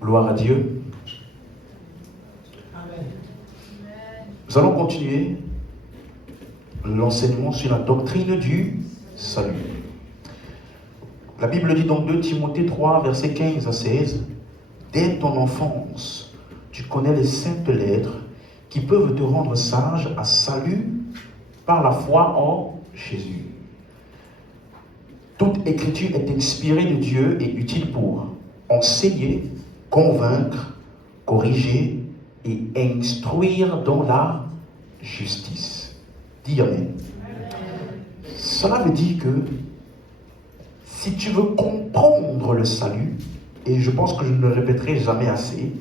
Gloire à Dieu. Amen. Nous allons continuer l'enseignement sur la doctrine du salut. La Bible dit dans 2 Timothée 3, versets 15 à 16, « Dès ton enfance, tu connais les saintes lettres qui peuvent te rendre sage à salut par la foi en Jésus. Toute écriture est inspirée de Dieu et utile pour enseigner, convaincre, corriger et instruire dans la justice. » Dis Amen. Cela veut dire que si tu veux comprendre le salut, et je pense que je ne le répéterai jamais assez,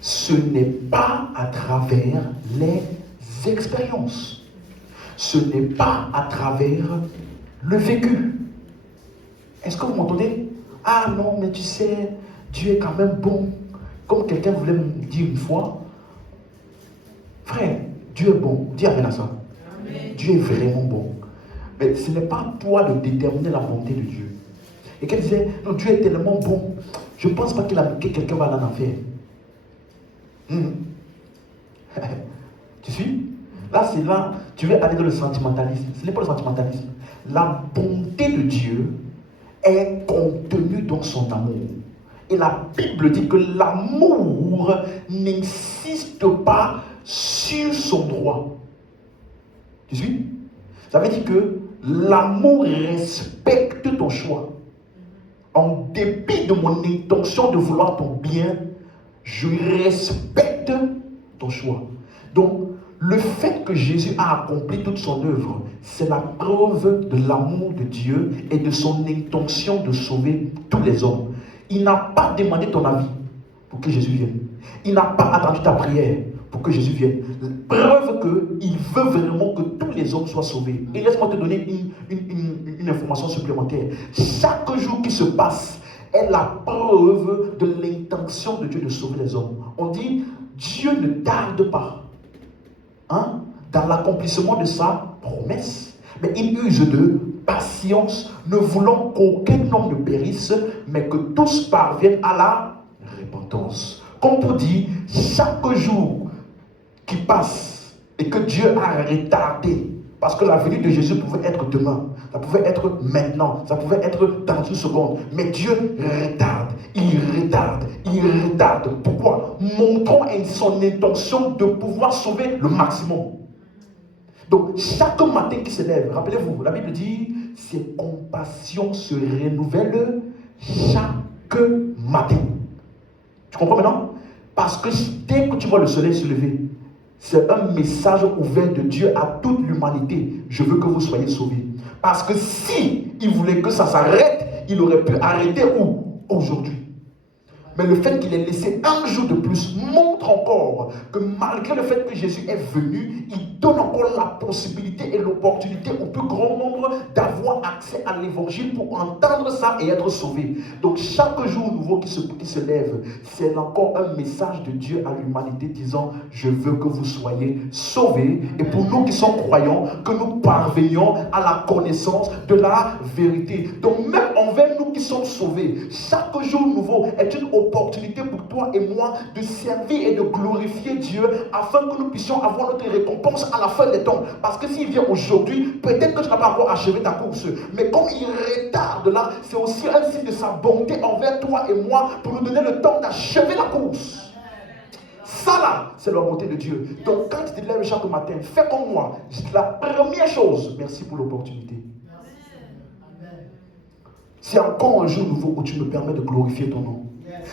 ce n'est pas à travers les expériences. Ce n'est pas à travers le vécu. Est-ce que vous m'entendez? Ah non, mais tu sais, Dieu est quand même bon. Comme quelqu'un voulait me dire une fois, frère, Dieu est bon. Dis amen à ça. Amen. Dieu est vraiment bon. Mais ce n'est pas à toi de déterminer la bonté de Dieu. Et qu'elle disait, non, Dieu est tellement bon, je ne pense pas que quelqu'un va aller en enfer. Tu suis? Là, c'est là, tu veux aller dans le sentimentalisme. Ce n'est pas le sentimentalisme. La bonté de Dieu est contenue dans son amour. Et la Bible dit que l'amour n'insiste pas sur son droit. Tu suis? Ça veut dire que l'amour respecte ton choix. En dépit de mon intention de vouloir ton bien, je respecte ton choix. Donc, le fait que Jésus a accompli toute son œuvre, c'est la preuve de l'amour de Dieu et de son intention de sauver tous les hommes. Il n'a pas demandé ton avis pour que Jésus vienne. Il n'a pas attendu ta prière pour que Jésus vienne. Preuve qu'il veut vraiment que tous les hommes soient sauvés. Et laisse-moi te donner une information supplémentaire. Chaque jour qui se passe est la preuve de l'intention de Dieu de sauver les hommes. On dit, Dieu ne tarde pas dans l'accomplissement de sa promesse, mais il use de patience, ne voulant qu'aucun homme ne périsse, mais que tous parviennent à la repentance. Comme pour dire, chaque jour qui passe et que Dieu a retardé, parce que la venue de Jésus pouvait être demain, ça pouvait être maintenant, ça pouvait être dans une seconde, mais Dieu retarde, il retarde, il retarde. Pourquoi? Montrons son intention de pouvoir sauver le maximum. Donc, chaque matin qui se lève, rappelez-vous, la Bible dit, ses compassions se renouvellent chaque matin. Tu comprends maintenant? Parce que dès que tu vois le soleil se lever, c'est un message ouvert de Dieu à toute l'humanité. Je veux que vous soyez sauvés. Parce que si il voulait que ça s'arrête, il aurait pu arrêter où? Aujourd'hui. Mais le fait qu'il ait laissé un jour de plus montre encore que malgré le fait que Jésus est venu, il donne encore la possibilité et l'opportunité au plus grand nombre d'avoir accès à l'évangile pour entendre ça et être sauvé. Donc chaque jour nouveau qui se lève, c'est encore un message de Dieu à l'humanité disant, je veux que vous soyez sauvés. Et pour nous qui sommes croyants, que nous parvenions à la connaissance de la vérité. Donc même envers nous qui sommes sauvés, chaque jour nouveau est une opportunité pour toi et moi de servir et de glorifier Dieu afin que nous puissions avoir notre récompense à la fin des temps. Parce que s'il vient aujourd'hui, peut-être que tu n'as pas encore achevé ta course. Mais comme il retarde là, c'est aussi un signe de sa bonté envers toi et moi pour nous donner le temps d'achever la course. Ça là, c'est la bonté de Dieu. Donc quand tu te lèves chaque matin, fais comme moi. La première chose, merci pour l'opportunité. C'est encore un jour nouveau où tu me permets de glorifier ton nom.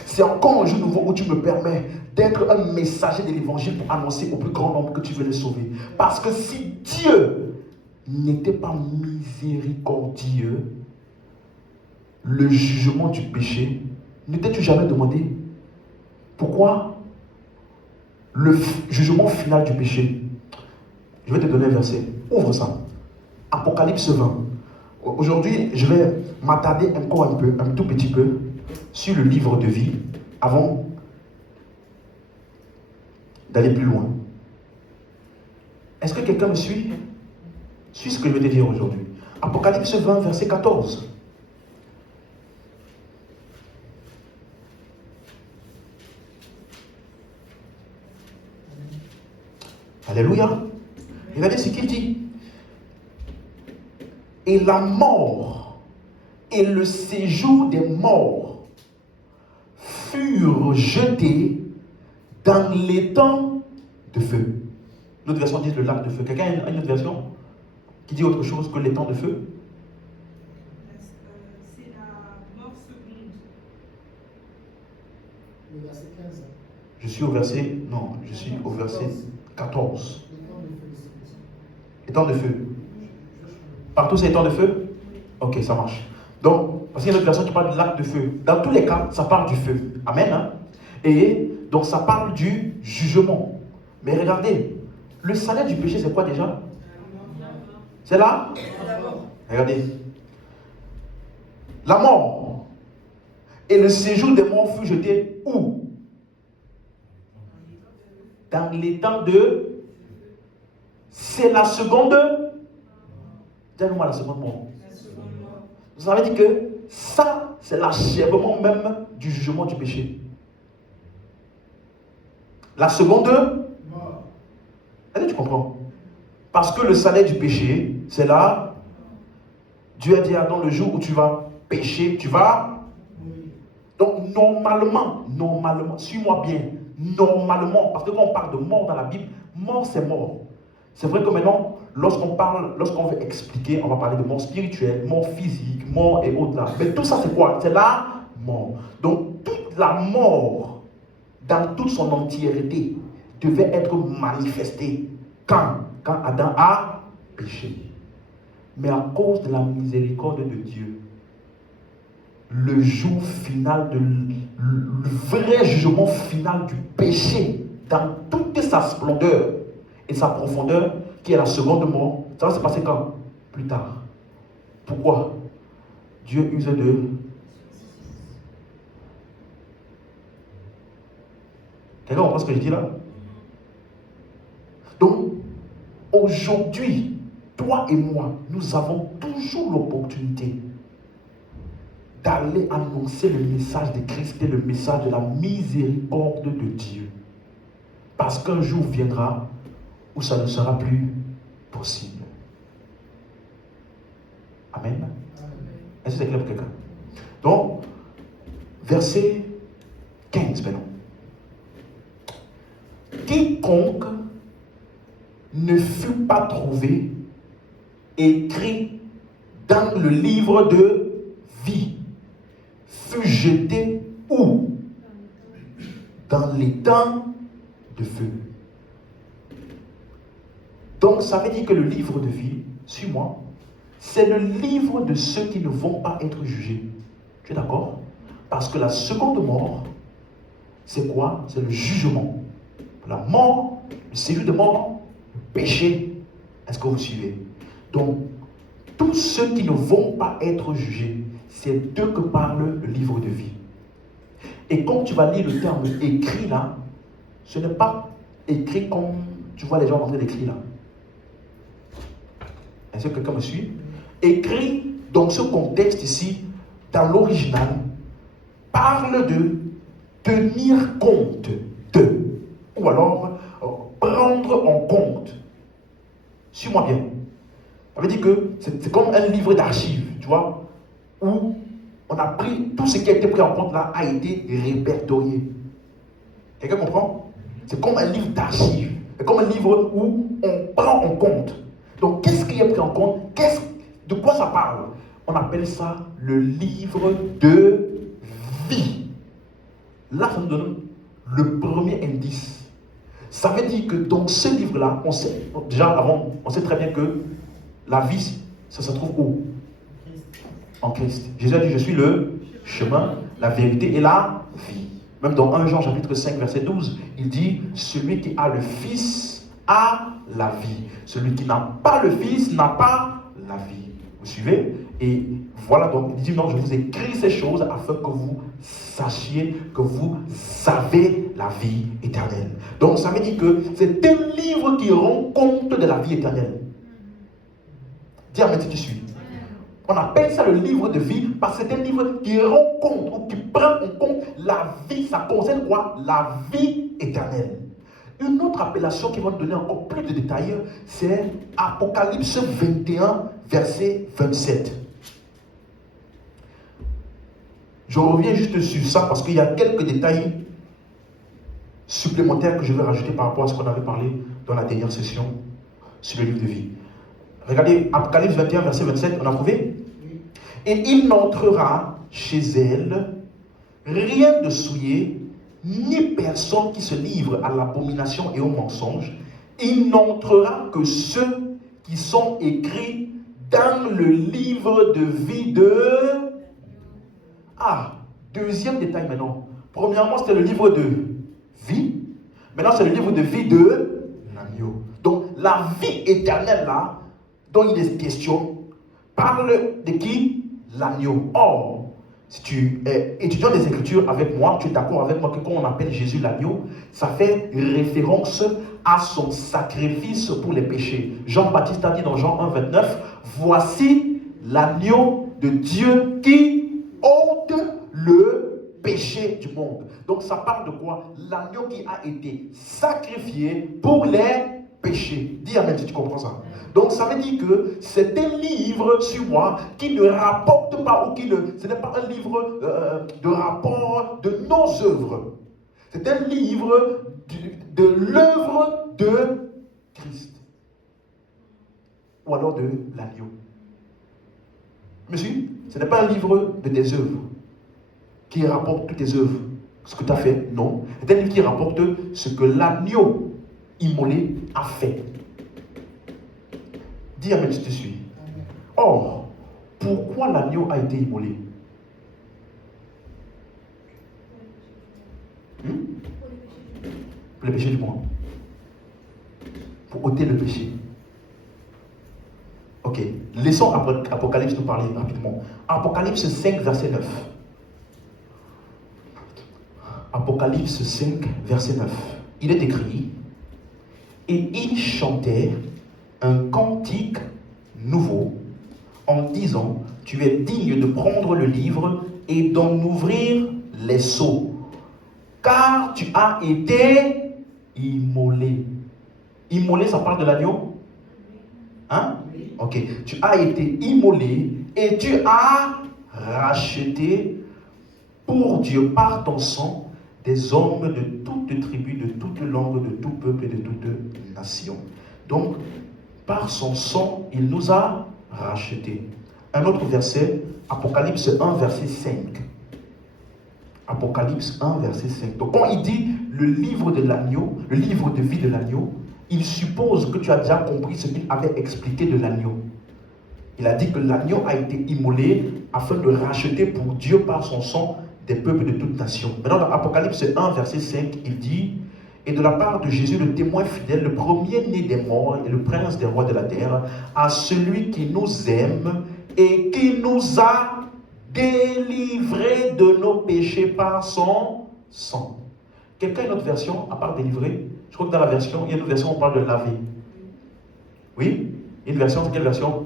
C'est encore un jour nouveau où tu me permets d'être un messager de l'évangile pour annoncer au plus grand nombre que tu veux les sauver. Parce que si Dieu n'était pas miséricordieux, le jugement du péché, ne t'es-tu jamais demandé pourquoi le jugement final du péché? Je vais te donner un verset. Ouvre ça. Apocalypse 20. Aujourd'hui, je vais m'attarder encore un tout petit peu sur le livre de vie avant d'aller plus loin. Est-ce que quelqu'un me suit? Suis ce que je vais te dire aujourd'hui. Apocalypse 20, verset 14. Alléluia. Regardez ce qu'il dit. Et la mort et le séjour des morts furent jetés dans l'étang de feu. Notre version dit le lac de feu. Quelqu'un a une autre version qui dit autre chose que l'étang de feu? C'est la mort seconde. Le verset 15. Je suis au verset 14. Étang de feu. Partout c'est étang de feu? Ok, ça marche. Donc, parce qu'il y a une autre version qui parle de lac de feu. Dans tous les cas, ça parle du feu. Amen. Hein? Et donc, ça parle du jugement. Mais regardez, le salaire du péché, c'est quoi déjà? C'est là? Regardez. La mort et le séjour des morts fut jeté où? Dans l'étang de... C'est la seconde... Donne-moi la seconde mort. Vous avez dit que ça, c'est l'achèvement même du jugement du péché. La seconde mort. Est-ce que tu comprends? Parce que le salaire du péché, c'est là. Dieu a dit dans le jour où tu vas pécher, tu vas. Donc normalement, suis-moi bien, normalement, parce que quand on parle de mort dans la Bible, mort c'est mort. C'est vrai que maintenant, lorsqu'on veut expliquer, on va parler de mort spirituelle, mort physique, mort et autres là. Mais tout ça c'est quoi? C'est la mort. Donc toute la mort, dans toute son entièreté, devait être manifestée quand Adam a péché. Mais à cause de la miséricorde de Dieu, le jour final, le vrai jugement final du péché, dans toute sa splendeur et sa profondeur, qui est la seconde mort, ça va se passer quand? Plus tard. Pourquoi? Dieu use de... Quelqu'un comprend ce que je dis là? Donc, aujourd'hui, toi et moi, nous avons toujours l'opportunité d'aller annoncer le message de Christ et le message de la miséricorde de Dieu. Parce qu'un jour viendra où ça ne sera plus possible. Amen. Est-ce que c'est clair pour quelqu'un? Donc, verset 15, maintenant. Quiconque ne fut pas trouvé écrit dans le livre de vie fut jeté où? Dans l'étang de feu. Donc ça veut dire que le livre de vie, suis-moi, c'est le livre de ceux qui ne vont pas être jugés. Tu es d'accord? Parce que la seconde mort, c'est quoi? C'est le jugement. La mort, le séjour de mort, le péché. Est-ce que vous suivez? Donc, tous ceux qui ne vont pas être jugés, c'est d'eux que parle le livre de vie. Et quand tu vas lire le terme écrit là, ce n'est pas écrit comme tu vois les gens en train d'écrire là. Est-ce que quelqu'un me suit? Écrit dans ce contexte ici, dans l'original, parle de tenir compte de, ou alors prendre en compte. Suis-moi bien. Ça veut dire que c'est comme un livre d'archives, tu vois, où on a pris, tout ce qui a été pris en compte là a été répertorié. Quelqu'un comprend? C'est comme un livre d'archives. C'est comme un livre où on prend en compte. Donc, qu'est-ce qui est pris en compte? De quoi ça parle? On appelle ça le livre de vie. Là, ça nous donne le premier indice. Ça veut dire que dans ce livre-là, on sait, déjà avant, on sait très bien que la vie, ça se trouve où? En Christ. Jésus a dit, je suis le chemin, la vérité et la vie. Même dans 1 Jean chapitre 5 verset 12, il dit, celui qui a le Fils a la vie. Celui qui n'a pas le Fils n'a pas la vie. Vous suivez? Et voilà, donc il dit, non, je vous écris ces choses afin que vous sachiez que vous avez la vie éternelle. Donc ça veut dire que c'est un livre qui rend compte de la vie éternelle. Dis Amen si tu suis. On appelle ça le livre de vie parce que c'est un livre qui rend compte ou qui prend en compte la vie. Ça concerne quoi? La vie éternelle. Une autre appellation qui va nous donner encore plus de détails, c'est Apocalypse 21, verset 27. Je reviens juste sur ça parce qu'il y a quelques détails supplémentaires que je vais rajouter par rapport à ce qu'on avait parlé dans la dernière session sur le livre de vie. Regardez, Apocalypse 21, verset 27, on a trouvé? Et il n'entrera chez elle rien de souillé, ni personne qui se livre à l'abomination et au mensonge. Il n'entrera que ceux qui sont écrits dans le livre de vie de... Ah, deuxième détail maintenant. Premièrement, c'était le livre de vie. Maintenant, c'est le livre de vie de l'agneau. Donc, la vie éternelle là, dont il est question, parle de qui? L'agneau. Or, si tu es étudiant des Écritures avec moi, tu es d'accord avec moi que quand on appelle Jésus l'agneau, ça fait référence à son sacrifice pour les péchés. Jean-Baptiste a dit dans Jean 1, 29, voici l'agneau de Dieu qui ôte le péché du monde. Donc ça parle de quoi? L'agneau qui a été sacrifié pour les péchés. Dis amen si tu comprends ça. Donc ça veut dire que c'est un livre sur moi qui ne rapporte pas, ou qui ne, ce n'est pas un livre de rapport de nos œuvres. C'est un livre de l'œuvre de Christ. Ou alors de l'agneau. Monsieur, ce n'est pas un livre de tes œuvres qui rapporte toutes tes œuvres, ce que tu as fait, non. C'est un livre qui rapporte ce que l'agneau immolé a fait. Dis amen si tu suis. Or, pourquoi l'agneau a été immolé? Pour le péché du monde. Pour ôter le péché. Ok. Laissons Apocalypse nous parler rapidement. Apocalypse 5, verset 9. Apocalypse 5, verset 9. Il est écrit, et il chantait un cantique nouveau en disant, tu es digne de prendre le livre et d'en ouvrir les sceaux, car tu as été immolé. Immolé, ça parle de l'agneau? Hein? Ok. Tu as été immolé et tu as racheté pour Dieu par ton sang des hommes de toute tribu, de toute langue, de tout peuple et de toute nation. Donc, par son sang, il nous a rachetés. Un autre verset, Apocalypse 1, verset 5. Apocalypse 1, verset 5. Donc, quand il dit le livre de l'agneau, le livre de vie de l'agneau, il suppose que tu as déjà compris ce qu'il avait expliqué de l'agneau. Il a dit que l'agneau a été immolé afin de racheter pour Dieu par son sang des peuples de toute nation. Maintenant, dans Apocalypse 1, verset 5, il dit, et de la part de Jésus, le témoin fidèle, le premier-né des morts et le prince des rois de la terre, à celui qui nous aime et qui nous a délivrés de nos péchés par son sang. Quelqu'un a une autre version, à part délivrer? Je crois que dans la version, il y a une version où on parle de laver. Oui? Il y a une version, c'est quelle version?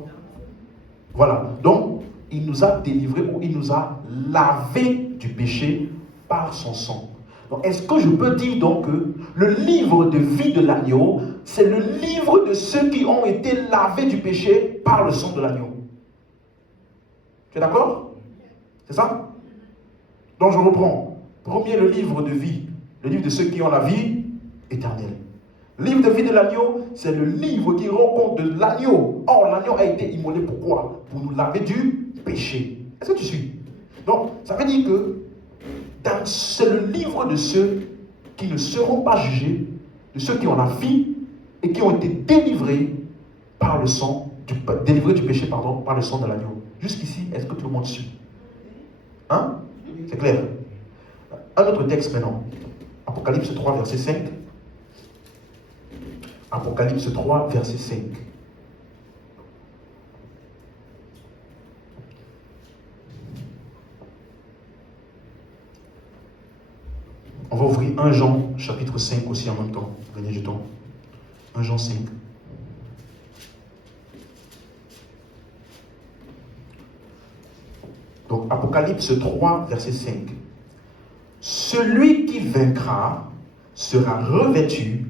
Voilà. Donc, il nous a délivrés ou il nous a lavés du péché par son sang. Donc, est-ce que je peux dire donc que le livre de vie de l'agneau, c'est le livre de ceux qui ont été lavés du péché par le sang de l'agneau? Tu es d'accord? C'est ça? Donc, je reprends. Premier, le livre de vie. Le livre de ceux qui ont la vie éternelle. Le livre de vie de l'agneau, c'est le livre qui rend compte de l'agneau. Or, l'agneau a été immolé pourquoi? Pour nous laver du péché. Est-ce que tu suis? Donc, ça veut dire que c'est le livre de ceux qui ne seront pas jugés, de ceux qui ont la vie et qui ont été délivrés par le sang, délivrés du péché, pardon, par le sang de l'agneau. Jusqu'ici, est-ce que tout le monde suit? Hein? C'est clair? Un autre texte maintenant. Apocalypse 3, verset 5. Apocalypse 3, verset 5. On va ouvrir 1 Jean, chapitre 5 aussi en même temps. Gagnez du temps. 1 Jean 5. Donc, Apocalypse 3, verset 5. Celui qui vaincra sera revêtu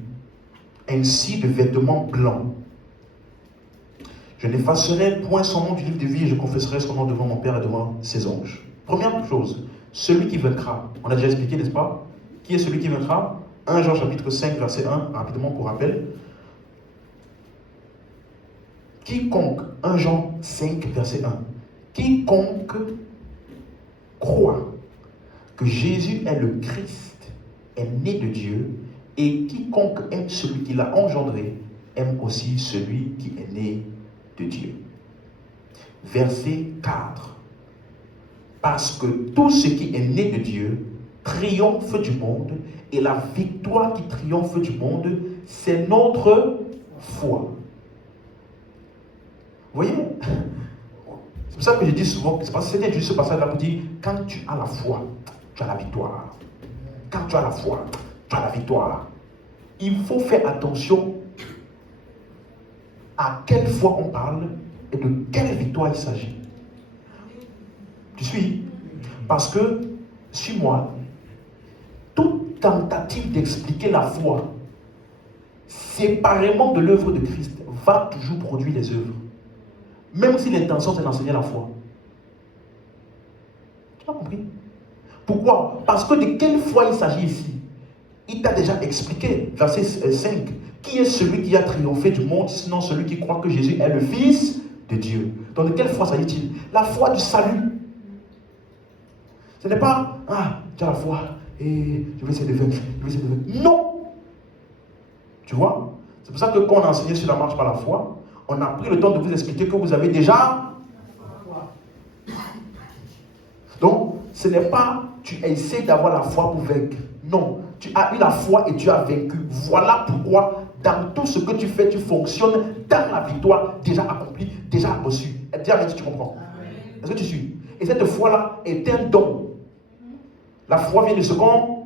ainsi de vêtements blancs. Je n'effacerai point son nom du livre de vie et je confesserai son nom devant mon Père et devant ses anges. Première chose, celui qui vaincra. On a déjà expliqué, n'est-ce pas? Qui est celui qui vaincra? 1 Jean chapitre 5, verset 1, rapidement pour rappel. Quiconque, 1 Jean 5, verset 1, quiconque croit que Jésus est le Christ, est né de Dieu, et quiconque aime celui qui l'a engendré, aime aussi celui qui est né de Dieu. Verset 4. Parce que tout ce qui est né de Dieu triomphe du monde, et la victoire qui triomphe du monde, c'est notre foi. Vous voyez? C'est pour ça que je dis souvent, c'est parce que c'était juste ce passage-là pour dire, quand tu as la foi, tu as la victoire. Quand tu as la foi, tu as la victoire. Il faut faire attention à quelle foi on parle et de quelle victoire il s'agit. Tu suis? Parce que, suis-moi, toute tentative d'expliquer la foi séparément de l'œuvre de Christ va toujours produire les œuvres. Même si l'intention c'est d'enseigner la foi. Tu as compris? Pourquoi? Parce que de quelle foi il s'agit ici? Il t'a déjà expliqué, verset 5. Qui est celui qui a triomphé du monde, sinon celui qui croit que Jésus est le Fils de Dieu? Donc de quelle foi s'agit-il? La foi du salut. Ce n'est pas, tu as la foi, et je vais essayer de vaincre, Non! Tu vois? C'est pour ça que quand on a enseigné sur la marche par la foi, on a pris le temps de vous expliquer que vous avez déjà la foi. Donc, ce n'est pas, tu essaies d'avoir la foi pour vaincre. Non, tu as eu la foi et tu as vaincu. Voilà pourquoi, dans tout ce que tu fais, tu fonctionnes dans la victoire déjà accomplie, déjà reçue. Dis-moi si tu comprends. Est-ce que tu suis? Et cette foi-là est un don. La foi vient de ce qu'on...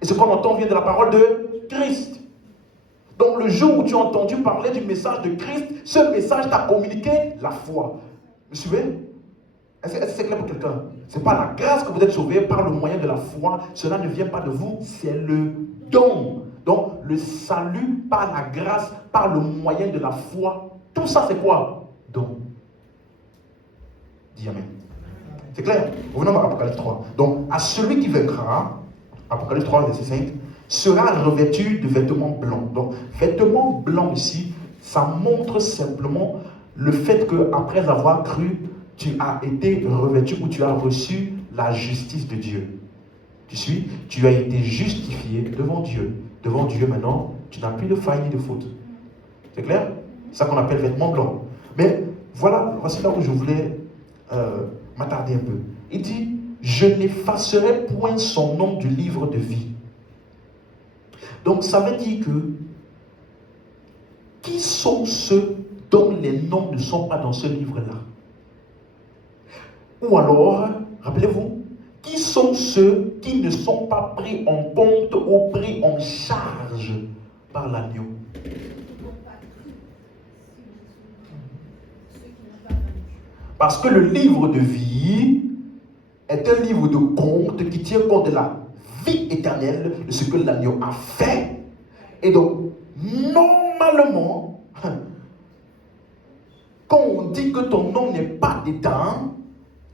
Et ce qu'on entend vient de la parole de Christ. Donc le jour où tu as entendu parler du message de Christ, ce message t'a communiqué la foi. Vous me suivez? Est-ce que c'est clair pour quelqu'un? Ce n'est pas la grâce que vous êtes sauvés par le moyen de la foi. Cela ne vient pas de vous, c'est le don. Donc le salut par la grâce, par le moyen de la foi. Tout ça c'est quoi? Don. Dis amen. C'est clair? Revenons à Apocalypse 3. Donc à celui qui vaincra, Apocalypse 3, verset 5, sera revêtu de vêtements blancs. Donc, vêtements blancs ici, ça montre simplement le fait qu'après avoir cru, tu as été revêtu ou tu as reçu la justice de Dieu. Tu suis? Tu as été justifié devant Dieu. Devant Dieu maintenant, tu n'as plus de faille ni de faute. C'est clair? C'est ça qu'on appelle vêtements blancs. Mais voilà, voici là où je voulais m'attarder un peu. Il dit, je n'effacerai point son nom du livre de vie. Donc ça veut dire que qui sont ceux dont les noms ne sont pas dans ce livre-là? Ou alors, rappelez-vous, qui sont ceux qui ne sont pas pris en compte ou pris en charge par l'agneau? Parce que le livre de vie est un livre de compte qui tient compte de la vie éternelle, de ce que l'agneau a fait. Et donc, normalement, quand on dit que ton nom n'est pas dedans,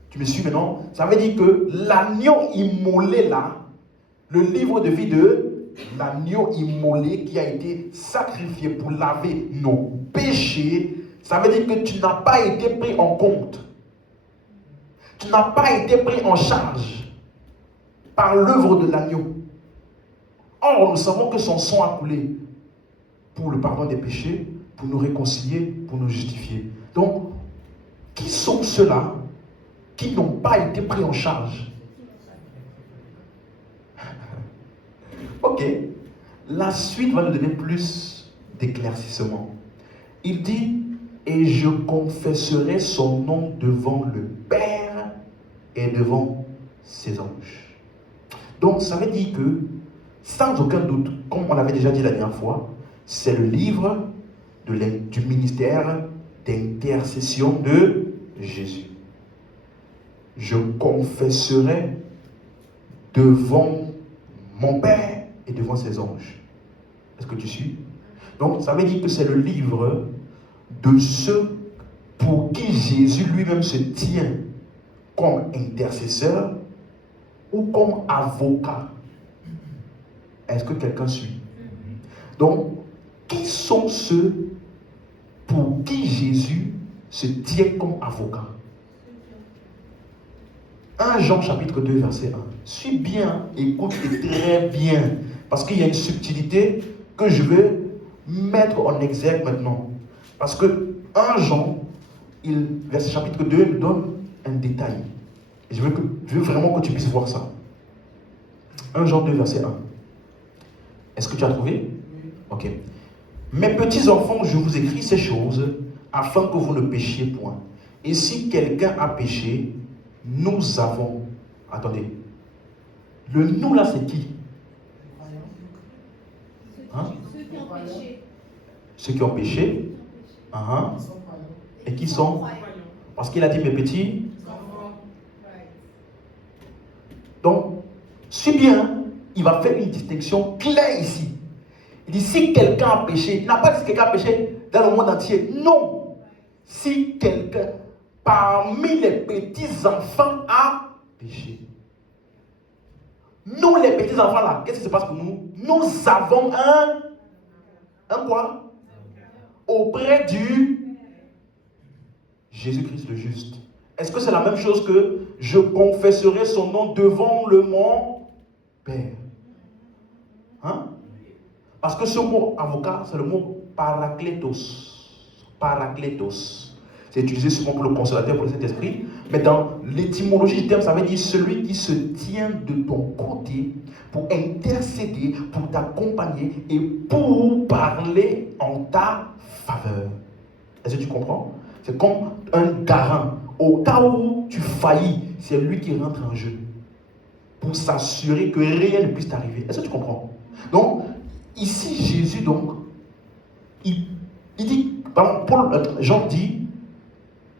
tu me suis maintenant, ça veut dire que l'agneau immolé là, le livre de vie de l'agneau immolé qui a été sacrifié pour laver nos péchés, ça veut dire que tu n'as pas été pris en compte. Tu n'as pas été pris en charge par l'œuvre de l'agneau. Or, nous savons que son sang a coulé pour le pardon des péchés, pour nous réconcilier, pour nous justifier. Donc, qui sont ceux-là qui n'ont pas été pris en charge? Ok. La suite va nous donner plus d'éclaircissement. Il dit, et je confesserai son nom devant le Père et devant ses anges. Donc, ça veut dire que, sans aucun doute, comme on l'avait déjà dit la dernière fois, c'est le livre du ministère d'intercession de Jésus. Je confesserai devant mon Père et devant ses anges. Est-ce que tu suis? Donc, ça veut dire que c'est le livre de ceux pour qui Jésus lui-même se tient comme intercesseur ou comme avocat. Est-ce que quelqu'un suit? Donc, qui sont ceux pour qui Jésus se tient comme avocat? 1 Jean chapitre 2 verset 1. Suis bien, écoute très bien, parce qu'il y a une subtilité que je vais mettre en exergue maintenant. Parce que 1 Jean, verset chapitre 2, nous donne un détail. Et je veux vraiment que tu puisses voir ça. 1 Jean 2 verset 1. Est-ce que tu as trouvé? Ok. Mes petits enfants, je vous écris ces choses afin que vous ne péchiez point. Et si quelqu'un a péché, nous avons. Attendez. Le nous là, c'est qui? Hein? Ceux qui ont péché. Ceux qui ont péché. Et qui sont? Parce qu'il a dit mes petits. Donc, suis bien, il va faire une distinction claire ici. Il dit si quelqu'un a péché, il n'a pas dit si quelqu'un a péché dans le monde entier. Non. Si quelqu'un parmi les petits-enfants a péché. Nous, les petits-enfants là, qu'est-ce qui se passe pour nous? Nous avons un quoi? Auprès du Jésus-Christ le juste. Est-ce que c'est la même chose que je confesserai son nom devant le mon Père? Hein? Parce que ce mot avocat, c'est le mot parakletos. Parakletos. C'est utilisé souvent pour le consolateur, pour le Saint-Esprit. Mais dans l'étymologie du terme, ça veut dire celui qui se tient de ton côté pour intercéder, pour t'accompagner et pour parler en ta faveur. Est-ce que tu comprends? C'est comme un garant. Au cas où tu faillis, c'est lui qui rentre en jeu pour s'assurer que rien ne puisse t'arriver. Est-ce que tu comprends? Donc, ici, Jésus, donc, il dit, Jean dit,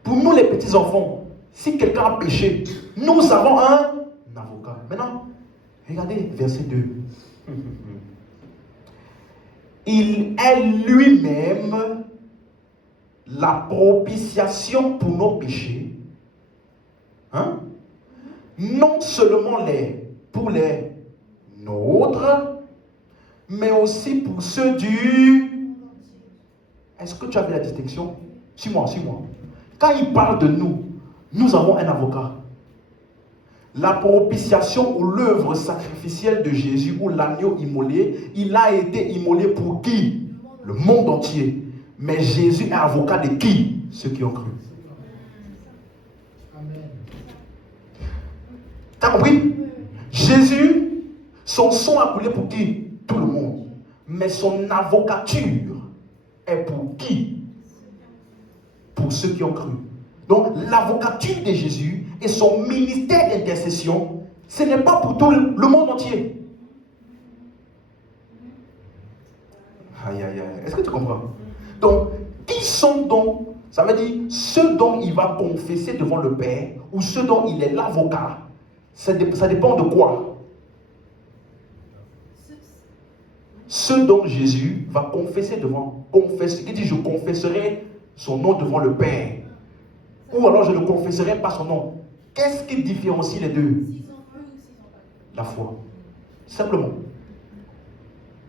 pour nous les petits-enfants, si quelqu'un a péché, nous avons un avocat. Maintenant, regardez verset 2. Il est lui-même la propitiation pour nos péchés. Hein? Non seulement pour les nôtres, mais aussi pour ceux du... Est-ce que tu as vu la distinction? Suis-moi. Quand il parle de nous, nous avons un avocat. La propitiation ou l'œuvre sacrificielle de Jésus ou l'agneau immolé, il a été immolé pour qui? Le monde entier. Mais Jésus est avocat de qui? Ceux qui ont cru. Amen. T'as compris? Jésus, son sang a coulé pour qui? Tout le monde. Mais son avocature est pour qui? Pour ceux qui ont cru. Donc l'avocature de Jésus et son ministère d'intercession, ce n'est pas pour tout le monde entier. Aïe. Est-ce que tu comprends? Donc, qui sont donc, ça veut dire ceux dont il va confesser devant le Père ou ceux dont il est l'avocat, ça dépend de quoi? Ceux dont Jésus va confesser il dit je confesserai son nom devant le Père. Ou alors je ne confesserai pas son nom. Qu'est-ce qui différencie les deux? La foi. Simplement.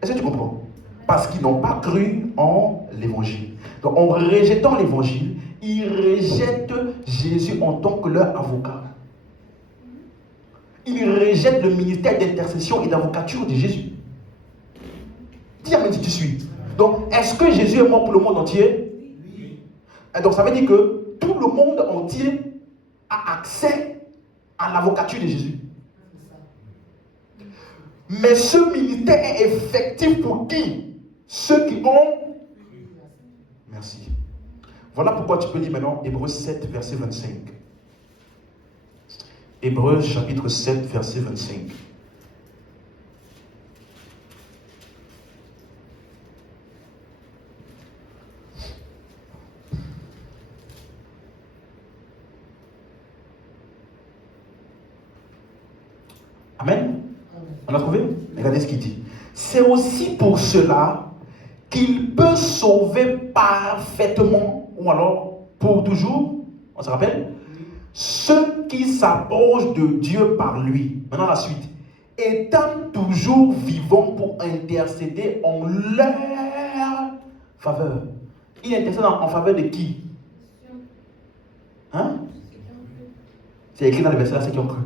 Est-ce que tu comprends? Parce qu'ils n'ont pas cru en l'évangile. Donc en rejetant l'évangile, ils rejettent Jésus en tant que leur avocat. Ils rejettent le ministère d'intercession et d'avocature de Jésus. Dis amen si tu suis. Donc est-ce que Jésus est mort pour le monde entier? Oui. Et donc ça veut dire que tout le monde entier a accès à l'avocature de Jésus. Mais ce ministère est effectif pour qui? Ceux qui ont... Merci. Voilà pourquoi tu peux lire maintenant Hébreux 7, verset 25. Hébreux chapitre 7, verset 25. Amen. On a trouvé? Regardez ce qu'il dit. C'est aussi pour cela qu'il peut sauver parfaitement, ou alors pour toujours, on se rappelle, ceux qui s'approchent de Dieu par lui. Maintenant la suite. Étant toujours vivants pour intercéder en leur faveur. Il intercède en faveur de qui? Hein? C'est écrit dans le verset là, ceux qui ont cru.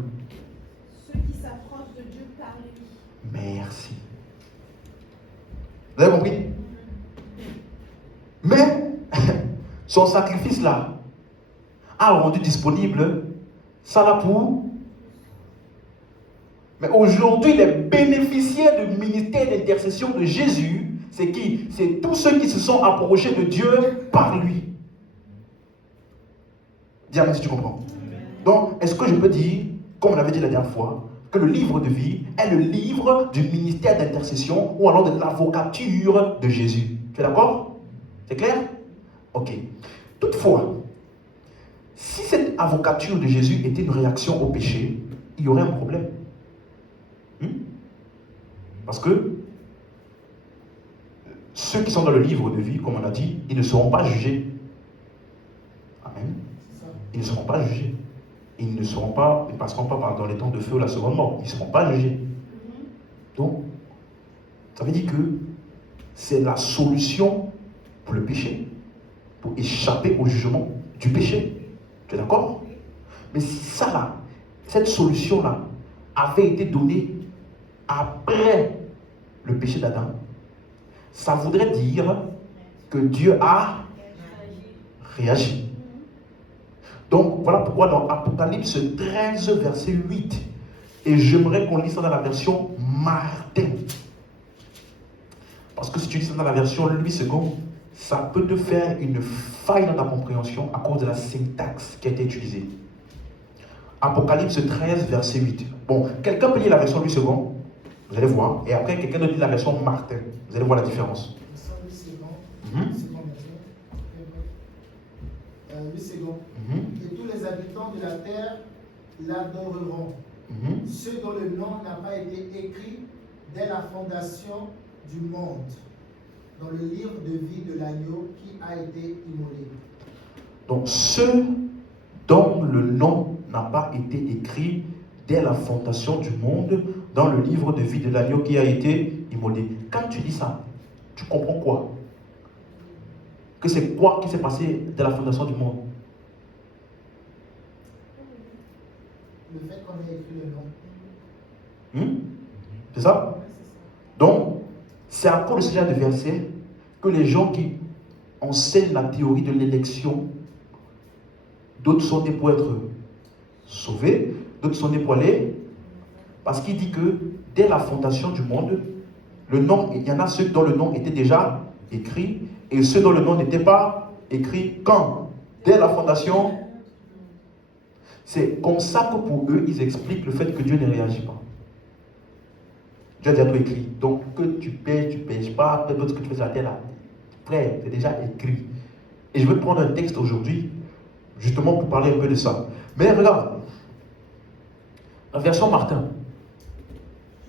Ceux qui s'approchent de Dieu par lui. Merci. Vous avez compris? Mais son sacrifice là a rendu disponible ça là pour. Mais aujourd'hui, les bénéficiaires du ministère d'intercession de Jésus, c'est qui? C'est tous ceux qui se sont approchés de Dieu par lui. Dis-moi si tu comprends. Donc, est-ce que je peux dire, comme on l'avait dit la dernière fois, que le livre de vie est le livre du ministère d'intercession ou alors de l'avocature de Jésus? Tu es d'accord? C'est clair? Ok. Toutefois, si cette avocature de Jésus était une réaction au péché, il y aurait un problème. Parce que ceux qui sont dans le livre de vie, comme on a dit, ils ne seront pas jugés. Amen. Ils ne seront pas jugés. Ils ne passeront pas dans les temps de feu ou la seconde mort. Ils ne seront pas jugés. Donc, ça veut dire que c'est la solution pour le péché, pour échapper au jugement du péché. Tu es d'accord? Mais si ça là, cette solution là, avait été donnée après le péché d'Adam, ça voudrait dire que Dieu a réagi. Donc voilà pourquoi dans Apocalypse 13 verset 8, et j'aimerais qu'on lise ça dans la version Martin, parce que si tu lis ça dans la version Louis II, ça peut te faire une faille dans ta compréhension à cause de la syntaxe qui a été utilisée. Apocalypse 13 verset 8. Bon, quelqu'un peut lire la version Louis II, vous allez voir, et après quelqu'un d'autre lit la version Martin, vous allez voir la différence. 8 secondes. Et tous les habitants de la terre l'adoreront. Ceux dont le nom n'a pas été écrit dès la fondation du monde, dans le livre de vie de l'agneau qui a été immolé. Donc ceux dont le nom n'a pas été écrit dès la fondation du monde, dans le livre de vie de l'agneau qui a été immolé. Quand tu dis ça, tu comprends quoi? Que c'est quoi qui s'est passé dès la fondation du monde? Le fait qu'on ait écrit le nom. C'est ça? Donc, c'est à cause de ce genre de verset que les gens qui enseignent la théorie de l'élection, d'autres sont nés pour être sauvés, d'autres sont nés pour aller, parce qu'il dit que dès la fondation du monde, le nom, il y en a ceux dont le nom était déjà écrit, et ceux dont le nom n'était pas écrit quand? Dès la fondation. C'est comme ça que pour eux, ils expliquent le fait que Dieu ne réagit pas. Dieu a déjà tout écrit. Donc, que tu pêches pas, peu importe ce que tu fais sur la terre là. Frère, c'est déjà écrit. Et je vais prendre un texte aujourd'hui, justement pour parler un peu de ça. Mais regarde, la version Martin.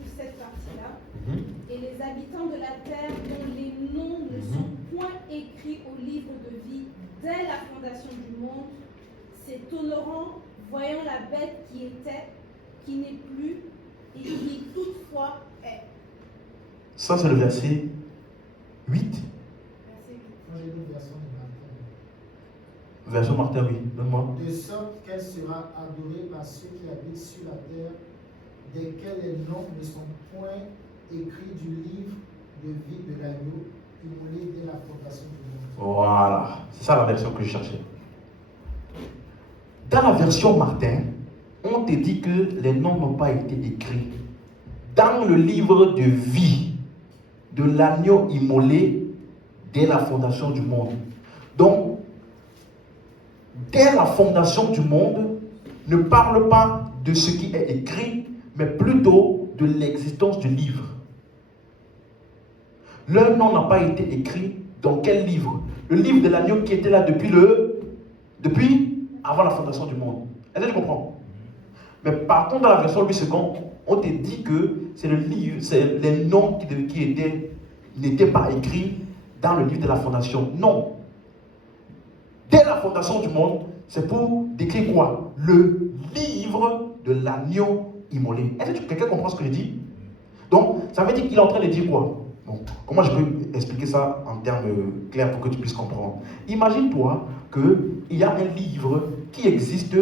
Juste cette partie-là. Et les habitants de la terre dont les noms ne sont point écrits au livre de vie dès la fondation du monde, s'étonneront, voyant la bête qui était, qui n'est plus, et qui toutefois est. Ça, c'est le verset 8. Verset 8. Moi, j'ai une version de Martin. Version Martin, oui. Donne-moi. De sorte qu'elle sera adorée par ceux qui habitent sur la terre, desquels les noms ne sont point écrits du livre de vie de l'agneau, immolé dès la fondation du monde. Voilà. C'est ça la version que je cherchais. Dans la version Martin, on te dit que les noms n'ont pas été écrits dans le livre de vie de l'agneau immolé dès la fondation du monde. Donc, dès la fondation du monde ne parle pas de ce qui est écrit, mais plutôt de l'existence du livre. Leur nom n'a pas été écrit dans quel livre? Le livre de l'agneau qui était là depuis avant la fondation du monde. Est-ce que tu comprends? Mais par contre, dans la version Louis II, on te dit que c'est le livre, c'est les noms qui n'étaient pas écrits dans le livre de la fondation. Non. Dès la fondation du monde, c'est pour décrire quoi? Le livre de l'agneau immolé. Est-ce que quelqu'un comprend ce que je dis? Donc, ça veut dire qu'il est en train de dire quoi? Bon, comment je peux expliquer ça en termes clairs pour que tu puisses comprendre? Imagine-toi qu'il y a un livre qui existe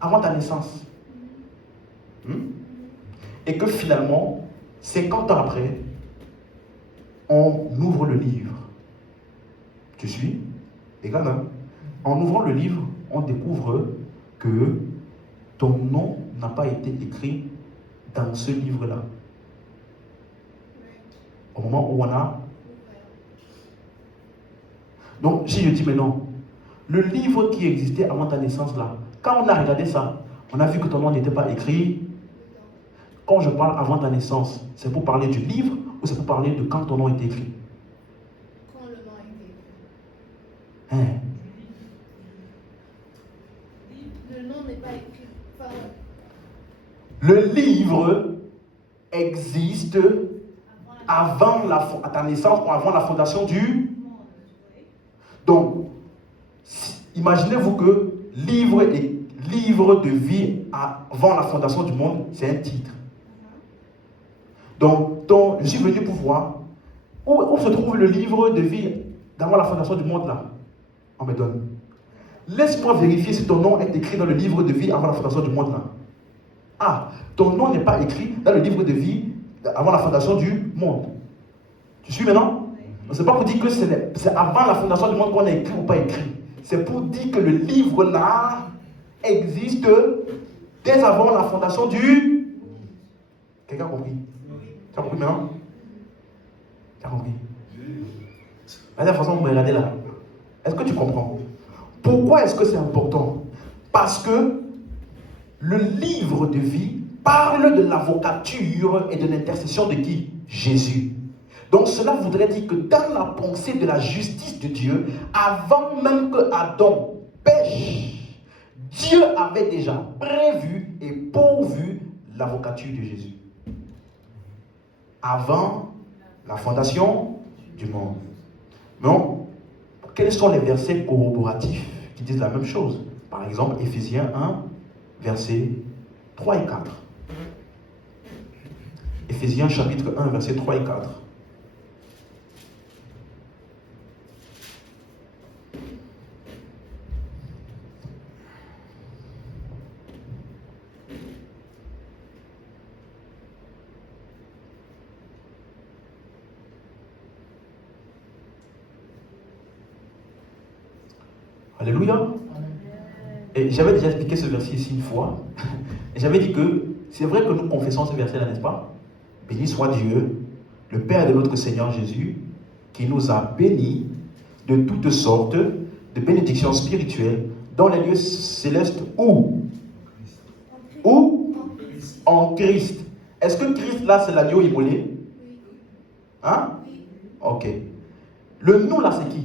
avant ta naissance. Et que finalement, 50 ans après, on ouvre le livre. Tu suis? Égal, hein? En ouvrant le livre, on découvre que ton nom n'a pas été écrit dans ce livre-là. Au moment où on a... Donc, si je dis mais non, le livre qui existait avant ta naissance là, quand on a regardé ça, on a vu que ton nom n'était pas écrit. Quand je parle avant ta naissance, c'est pour parler du livre ou c'est pour parler de quand ton nom est écrit? Quand le nom a été écrit. Hein? Le nom n'est pas écrit. Enfin, Le livre existe avant ta naissance ou avant la fondation du... Donc, imaginez-vous que livre de vie avant la fondation du monde, c'est un titre. Donc, je suis venu pour voir où se trouve le livre de vie avant la fondation du monde là. On me donne. Laisse-moi vérifier si ton nom est écrit dans le livre de vie avant la fondation du monde là. Ah, ton nom n'est pas écrit dans le livre de vie avant la fondation du monde. Tu suis maintenant? Ce n'est pas pour dire que c'est avant la fondation du monde qu'on a écrit ou pas écrit. C'est pour dire que le livre là existe dès avant la fondation du... Quelqu'un a compris? Tu as compris maintenant? Tu as compris? La dernière façon, vous me regardez là. Est-ce que tu comprends? Pourquoi est-ce que c'est important? Parce que le livre de vie parle de l'avocature et de l'intercession de qui? Jésus. Donc cela voudrait dire que dans la pensée de la justice de Dieu, avant même que Adam pêche, Dieu avait déjà prévu et pourvu l'avocature de Jésus. Avant la fondation du monde. Non, quels sont les versets corroboratifs qui disent la même chose? Par exemple, Éphésiens 1, versets 3 et 4. Éphésiens chapitre 1, versets 3 et 4. Alléluia. Et j'avais déjà expliqué ce verset ici une fois. Et j'avais dit que c'est vrai que nous confessons ce verset-là, n'est-ce pas? Béni soit Dieu, le Père de notre Seigneur Jésus, qui nous a bénis de toutes sortes de bénédictions spirituelles dans les lieux célestes où? Où? En Christ. Est-ce que Christ là c'est l'agneau immolé? Hein? Ok. Le nous là c'est qui?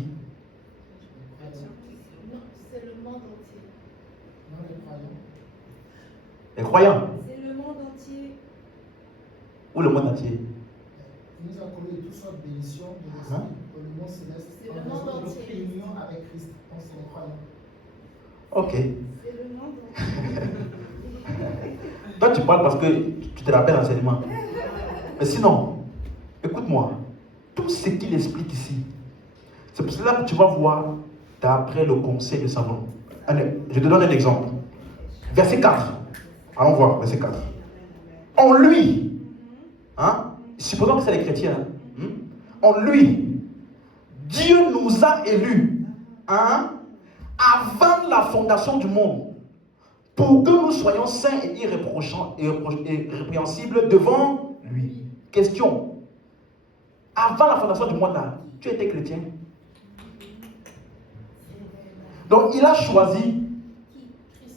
c'est le monde entier. Les croyants. C'est le monde entier. Ou le monde entier? Il nous a accordé toutes sortes de bénédictions de l'esprit dans le monde céleste. C'est le monde en entier. notre union avec Christ. Donc c'est les croyants. Ok. C'est le monde entier. Toi tu parles parce que tu te rappelles l'enseignement. Mais sinon, écoute-moi. Tout ce qu'il explique ici, c'est pour cela que tu vas voir d'après le conseil de Salomon. Je te donne un exemple. Verset 4. Allons voir, verset 4. En lui, hein, supposons que c'est les chrétiens, hein, en lui, Dieu nous a élus, hein, avant la fondation du monde, pour que nous soyons saints et irrépréhensibles devant lui. Question. Avant la fondation du monde, là, tu étais chrétien. Donc il a choisi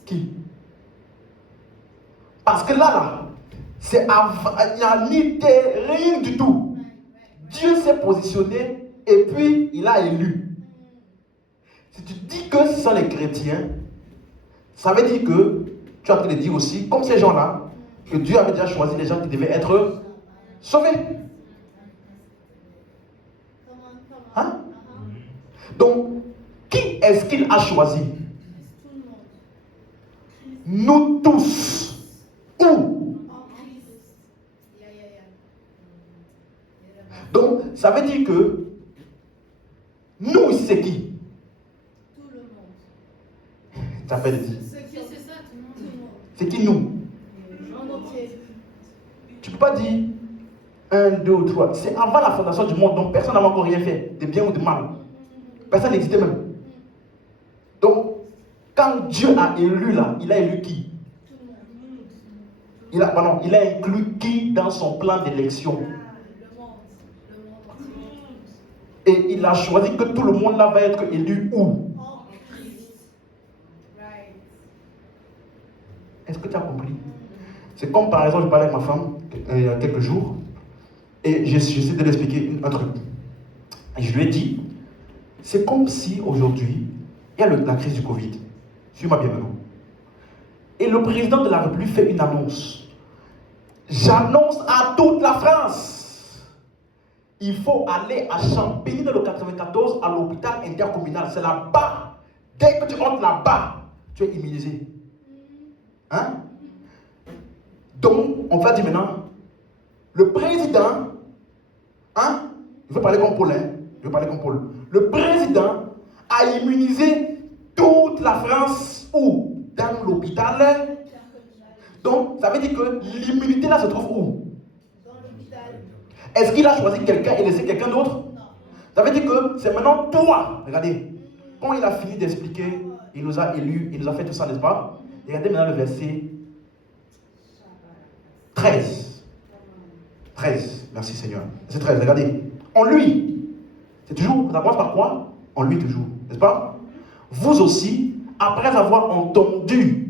qui? Parce que là, c'est il n'y a ni rien du tout. Dieu s'est positionné et puis il a élu. Si tu dis que ce sont les chrétiens, ça veut dire que tu es en train de dire aussi, comme ces gens-là, que Dieu avait déjà choisi les gens qui devaient être sauvés. Hein? Donc, qui est-ce qu'il a choisi? Tout le monde. Nous tous. Où? En Christ. Donc, ça veut dire que nous ici, c'est qui? Tout le monde. Ça fait dire. C'est ça, tout le monde. C'est qui nous? En entier. Tu ne peux pas dire 1, 2 ou 3. C'est avant la fondation du monde, donc personne n'a encore rien fait, de bien ou de mal. Personne n'existait même. Donc, quand Dieu a élu là, il a élu qui? Tout le monde. Il a inclus qui dans son plan d'élection? Le monde. Le monde entier. Et il a choisi que tout le monde là va être élu où? En Christ. Right. Est-ce que tu as compris? C'est comme par exemple, je parlais avec ma femme il y a quelques jours et j'essaie de lui expliquer un truc. Et je lui ai dit, c'est comme si aujourd'hui, il y a la crise du Covid. Suis-moi bien maintenant. Et le président de la République fait une annonce. J'annonce à toute la France. Il faut aller à Champigny dans le 94 à l'hôpital intercommunal. C'est là-bas. Dès que tu entres là-bas, tu es immunisé. Hein? Donc, on va dire maintenant, le président, hein? Je veux parler comme Paul, hein? Je veux parler comme Paul. Le président a immunisé toute la France où? Dans l'hôpital. Donc, ça veut dire que l'immunité là se trouve où? Dans l'hôpital. Est-ce qu'il a choisi quelqu'un et laissé quelqu'un d'autre? Non. Ça veut dire que c'est maintenant toi. Regardez, quand il a fini d'expliquer, il nous a élus, il nous a fait tout ça, n'est-ce pas? Regardez maintenant le verset 13. 13, merci Seigneur. Verset 13, regardez. En lui, c'est toujours, ça commence par quoi? En lui toujours, n'est-ce pas? Vous aussi, après avoir entendu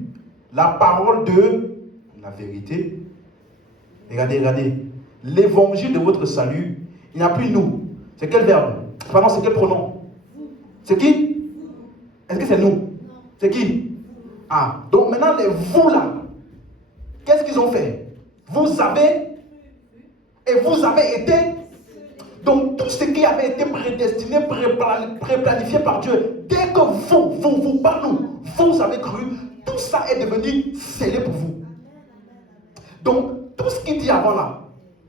la parole de la vérité, regardez, l'évangile de votre salut, il n'y a plus nous. C'est quel verbe? Pardon, c'est quel pronom? C'est qui? Est-ce que c'est nous? C'est qui? Ah, donc maintenant les vous là, qu'est-ce qu'ils ont fait? Vous avez été. Donc tout ce qui avait été prédestiné, préplanifié par Dieu, dès que vous, par nous, vous avez cru, tout ça est devenu scellé pour vous. Donc tout ce qu'il dit avant là,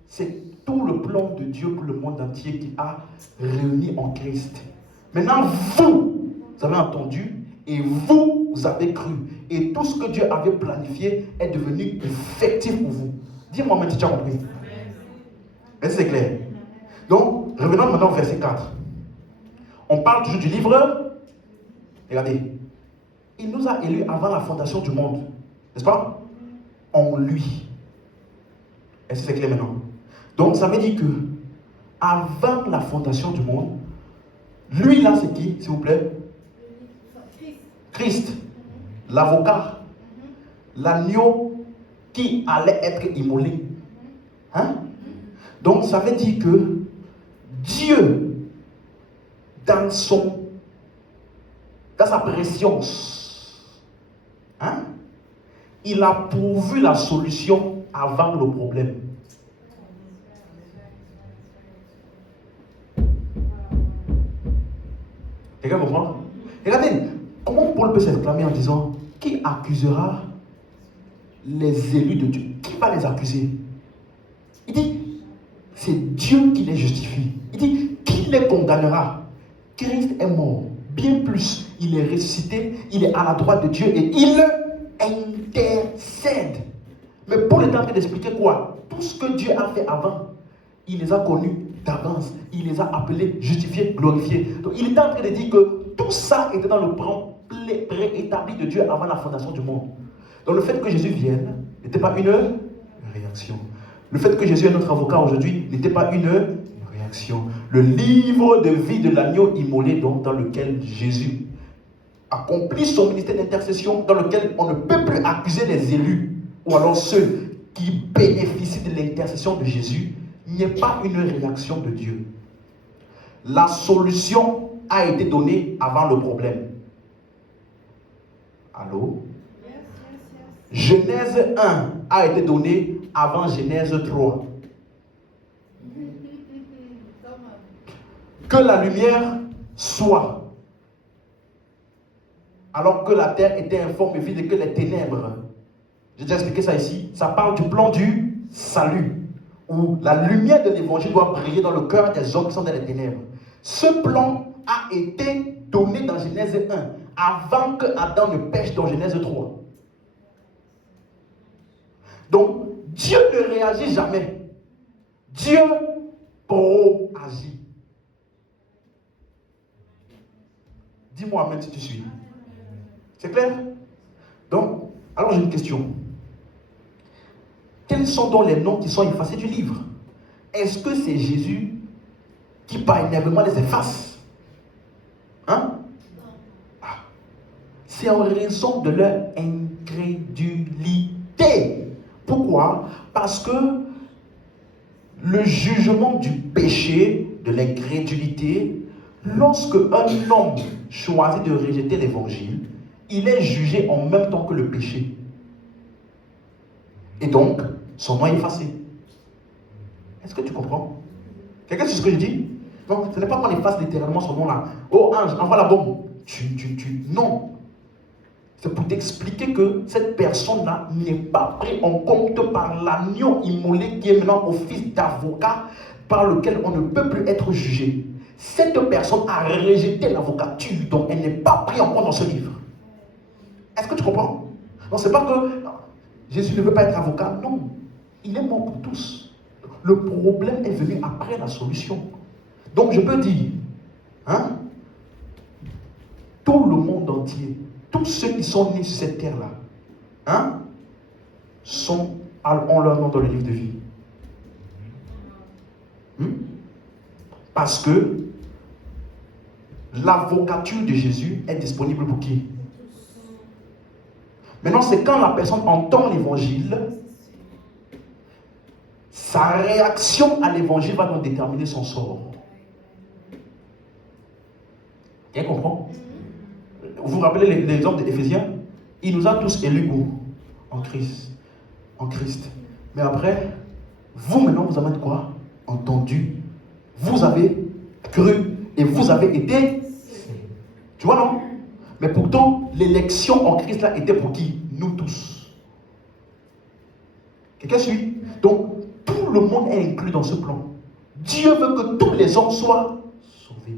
c'est tout le plan de Dieu pour le monde entier qui a réuni en Christ. Maintenant vous avez entendu et vous avez cru. Et tout ce que Dieu avait planifié est devenu effectif pour vous. Dis-moi maintenant si tu as compris. Est-ce que c'est clair? Donc, revenons maintenant au verset 4. On parle toujours du livre. Regardez. Il nous a élus avant la fondation du monde. N'est-ce pas? En lui. Est-ce que c'est clair maintenant? Donc, ça veut dire que avant la fondation du monde, lui là, c'est qui, s'il vous plaît? Christ. L'avocat. L'agneau qui allait être immolé. Hein? Donc, ça veut dire que Dieu, dans sa préscience, hein, il a pourvu la solution avant le problème. Quelqu'un comprend? Regardez, comment Paul peut s'exclamer en disant, qui accusera les élus de Dieu? Qui va les accuser? Il dit, c'est Dieu qui les justifie. Il dit, qui les condamnera? Christ est mort. Bien plus, il est ressuscité, il est à la droite de Dieu et il intercède. Mais Paul est en train d'expliquer quoi? Tout ce que Dieu a fait avant, il les a connus d'avance. Il les a appelés, justifiés, glorifiés. Donc il est en train de dire que tout ça était dans le plan préétabli de Dieu avant la fondation du monde. Donc le fait que Jésus vienne n'était pas une réaction. Le fait que Jésus est notre avocat aujourd'hui n'était pas une réaction. Le livre de vie de l'agneau immolé, donc, dans lequel Jésus accomplit son ministère d'intercession, dans lequel on ne peut plus accuser les élus, ou alors ceux qui bénéficient de l'intercession de Jésus, n'est pas une réaction de Dieu. La solution a été donnée avant le problème. Allô? Genèse 1 a été donnée avant Genèse 3. Que la lumière soit. alors que la terre était informe et vide et que les ténèbres. J'ai déjà expliqué ça ici. Ça parle du plan du salut, où la lumière de l'évangile doit briller dans le cœur des hommes qui sont dans les ténèbres. Ce plan a été donné dans Genèse 1, avant que Adam ne pêche dans Genèse 3. Donc, Dieu ne réagit jamais. Dieu pro-agit. Dis-moi amen si tu suis. C'est clair? Donc, alors j'ai une question. Quels sont donc les noms qui sont effacés du livre? Est-ce que c'est Jésus qui par énervement les efface? Hein? Ah. C'est en raison de leur incrédulité. Pourquoi? Parce que le jugement du péché, de l'incrédulité, lorsque un homme choisit de rejeter l'évangile, il est jugé en même temps que le péché. Et donc, son nom est effacé. Est-ce que tu comprends? Quelqu'un sait ce que je dis? Donc, ce n'est pas qu'on efface littéralement son nom là. Oh ange, envoie la bombe. Non. C'est pour t'expliquer que cette personne-là n'est pas prise en compte par l'agneau immolé qui est maintenant office d'avocat par lequel on ne peut plus être jugé. Cette personne a rejeté l'avocature, donc elle n'est pas prise en compte dans ce livre. Est-ce que tu comprends? Donc c'est pas que Jésus ne veut pas être avocat, non. Il est mort pour tous. Le problème est venu après la solution. Donc je peux dire, tout le monde entier, tous ceux qui sont nés sur cette terre-là, ont leur nom dans le livre de vie. Parce que l'avocature de Jésus est disponible pour qui? Maintenant, c'est quand la personne entend l'évangile, sa réaction à l'évangile va donc déterminer son sort. Vous comprenez? Vous vous rappelez l'exemple d'Éphésiens? Il nous a tous élus où? En Christ. En Christ. Mais après, vous maintenant, vous avez quoi? Entendu. Vous avez cru et vous avez été. Tu vois, non? Mais pourtant, l'élection en Christ là était pour qui? Nous tous. Quelqu'un suit? Donc, tout le monde est inclus dans ce plan. Dieu veut que tous les hommes soient sauvés.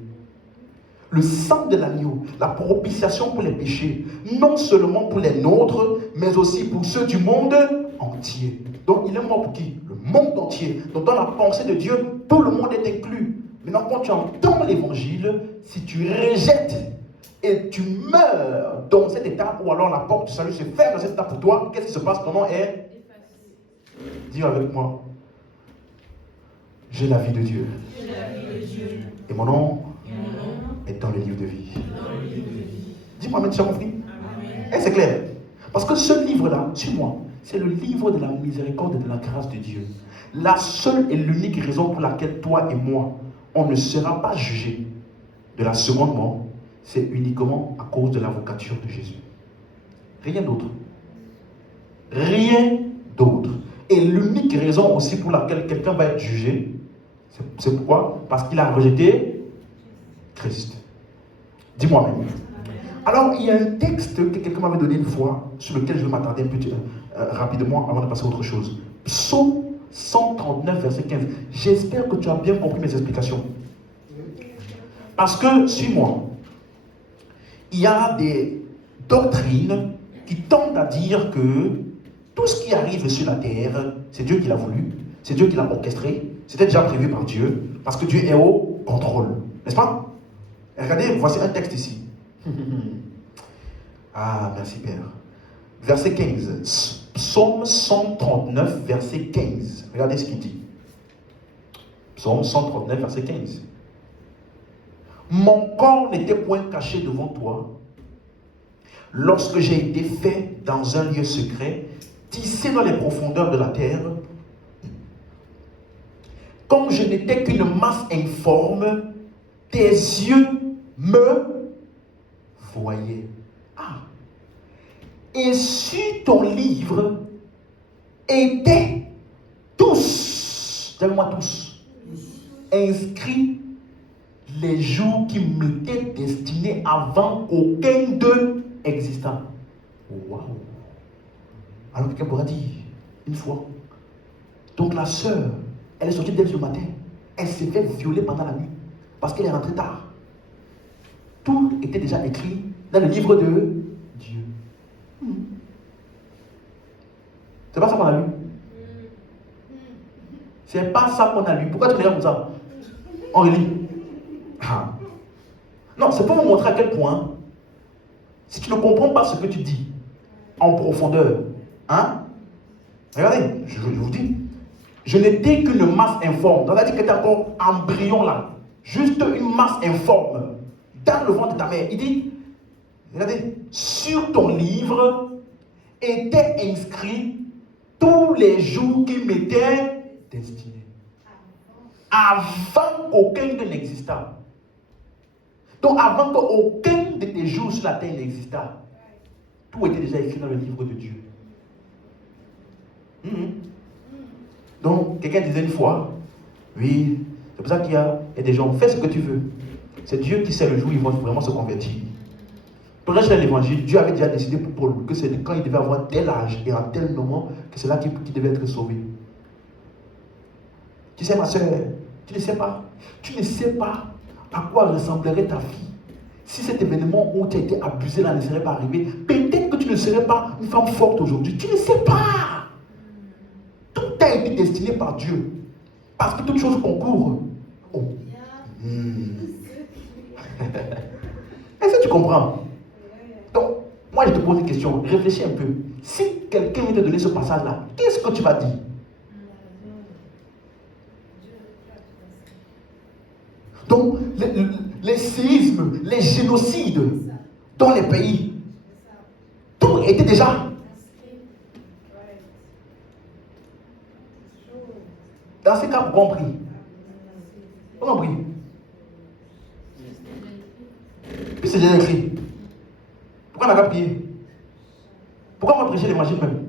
Le sang de l'agneau, la propitiation pour les péchés, non seulement pour les nôtres, mais aussi pour ceux du monde entier. Donc, il est mort pour qui? Le monde entier. Donc, dans la pensée de Dieu, tout le monde est inclus. Maintenant, quand tu entends l'évangile, si tu rejettes et tu meurs dans cet état, ou alors la porte du salut se ferme dans cet état pour toi, qu'est-ce qui se passe? Ton nom est... Dis avec moi. J'ai la vie de Dieu. Et mon nom est dans le livre de vie. Dis-moi, mais tu as compris? Et c'est clair. Parce que ce livre-là, suis-moi, c'est le livre de la miséricorde et de la grâce de Dieu. La seule et l'unique raison pour laquelle toi et moi, on ne sera pas jugés de la seconde mort, c'est uniquement à cause de l'avocature de Jésus. Rien d'autre. Rien d'autre. Et l'unique raison aussi pour laquelle quelqu'un va être jugé, c'est pourquoi? Parce qu'il a rejeté Christ. Dis-moi même. Alors, il y a un texte que quelqu'un m'avait donné une fois, sur lequel je vais m'attarder un peu rapidement avant de passer à autre chose. Psaume 139, verset 15. J'espère que tu as bien compris mes explications. Parce que, suis-moi, il y a des doctrines qui tendent à dire que tout ce qui arrive sur la terre, c'est Dieu qui l'a voulu, c'est Dieu qui l'a orchestré, c'était déjà prévu par Dieu, parce que Dieu est au contrôle. N'est-ce pas? Regardez, voici un texte ici. Ah, merci Père. Verset 15. Psaume 139, verset 15. Regardez ce qu'il dit. Psaume 139, verset 15. Mon corps n'était point caché devant toi, lorsque j'ai été fait dans un lieu secret, tissé dans les profondeurs de la terre, comme je n'étais qu'une masse informe, tes yeux me voyaient. Ah! Et sur ton livre étaient tous, dis-moi tous, inscrits les jours qui m'étaient destinés avant qu'aucun d'eux existant. Waouh! Alors quelqu'un pourra dire, une fois, donc la sœur, elle est sortie dès le matin, elle s'est fait violer pendant la nuit, parce qu'elle est rentrée tard. Tout était déjà écrit dans le livre de Dieu. C'est pas ça qu'on a lu. C'est pas ça qu'on a lu. Pourquoi tu regardes comme ça? On relit. Ah. Non, c'est pour vous montrer à quel point, si tu ne comprends pas ce que tu dis en profondeur, hein? Regardez, je vous dis, je n'étais qu'une masse informe. Donc, on a dit que tu es encore embryon là. Juste une masse informe dans le ventre de ta mère. Il dit, regardez, sur ton livre étaient inscrits tous les jours qui m'étaient destinés. Avant qu'aucun d'eux n'existât. Donc avant qu'aucun de tes jours sur la terre n'existât, tout était déjà écrit dans le livre de Dieu. Donc quelqu'un disait une fois, oui, c'est pour ça qu'il y a des gens, fais ce que tu veux. C'est Dieu qui sait le jour où ils vont vraiment se convertir. Pendant que l'évangile, Dieu avait déjà décidé pour Paul que c'est quand il devait avoir tel âge et en tel moment que c'est là qu'il devait être sauvé. Tu sais, ma soeur, tu ne sais pas. Tu ne sais pas à quoi ressemblerait ta vie si cet événement où tu as été abusé là ne serait pas arrivé. Peut-être que tu ne serais pas une femme forte aujourd'hui. Tu ne sais pas. Tout a été destiné par Dieu. Parce que toute chose concourt. Oh. Est-ce que tu comprends? Donc, moi je te pose une question. Réfléchis un peu. Si quelqu'un vient te donner ce passage-là, qu'est-ce que tu vas dire? Donc, les séismes, les génocides dans les pays, tout était déjà dans ces cas, pourquoi on prie? Pourquoi on prie? Puis c'est déjà écrit. Pourquoi on n'a pas prié? Pourquoi on va prêcher l'évangile même?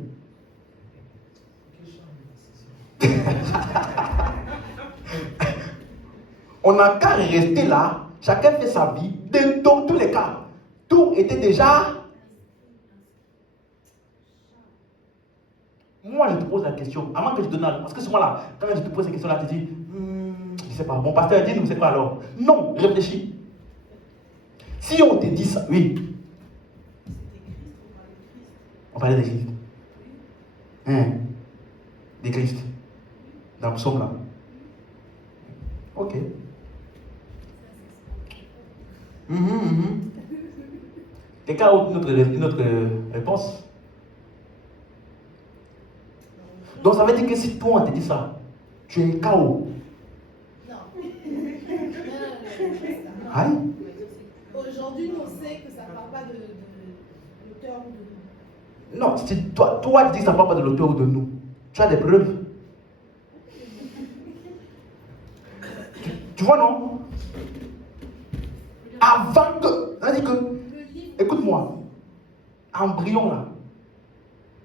On n'a qu'à rester là, chacun fait sa vie, dans tous les cas. Tout était déjà. Moi, je te pose la question, avant que je te donne, parce que souvent là, quand je te pose cette question-là, tu dis, je ne sais pas, mon pasteur dit, nous, c'est quoi alors? Non, réfléchis. Si on te dit ça, oui. On parlait de Christ. De Christ. Dans le psaume là. Ok. Quelqu'un a une autre réponse? Donc ça veut dire que si toi on te dit ça, tu es KO. Non. Aïe. Aujourd'hui, on sait que ça ne parle pas de l'auteur ou de nous. Non, si toi tu dis que ça ne parle pas de l'auteur ou de nous. Tu as des preuves. Tu vois, non? Avant que. Ça veut dire que. Écoute-moi. Embryon là.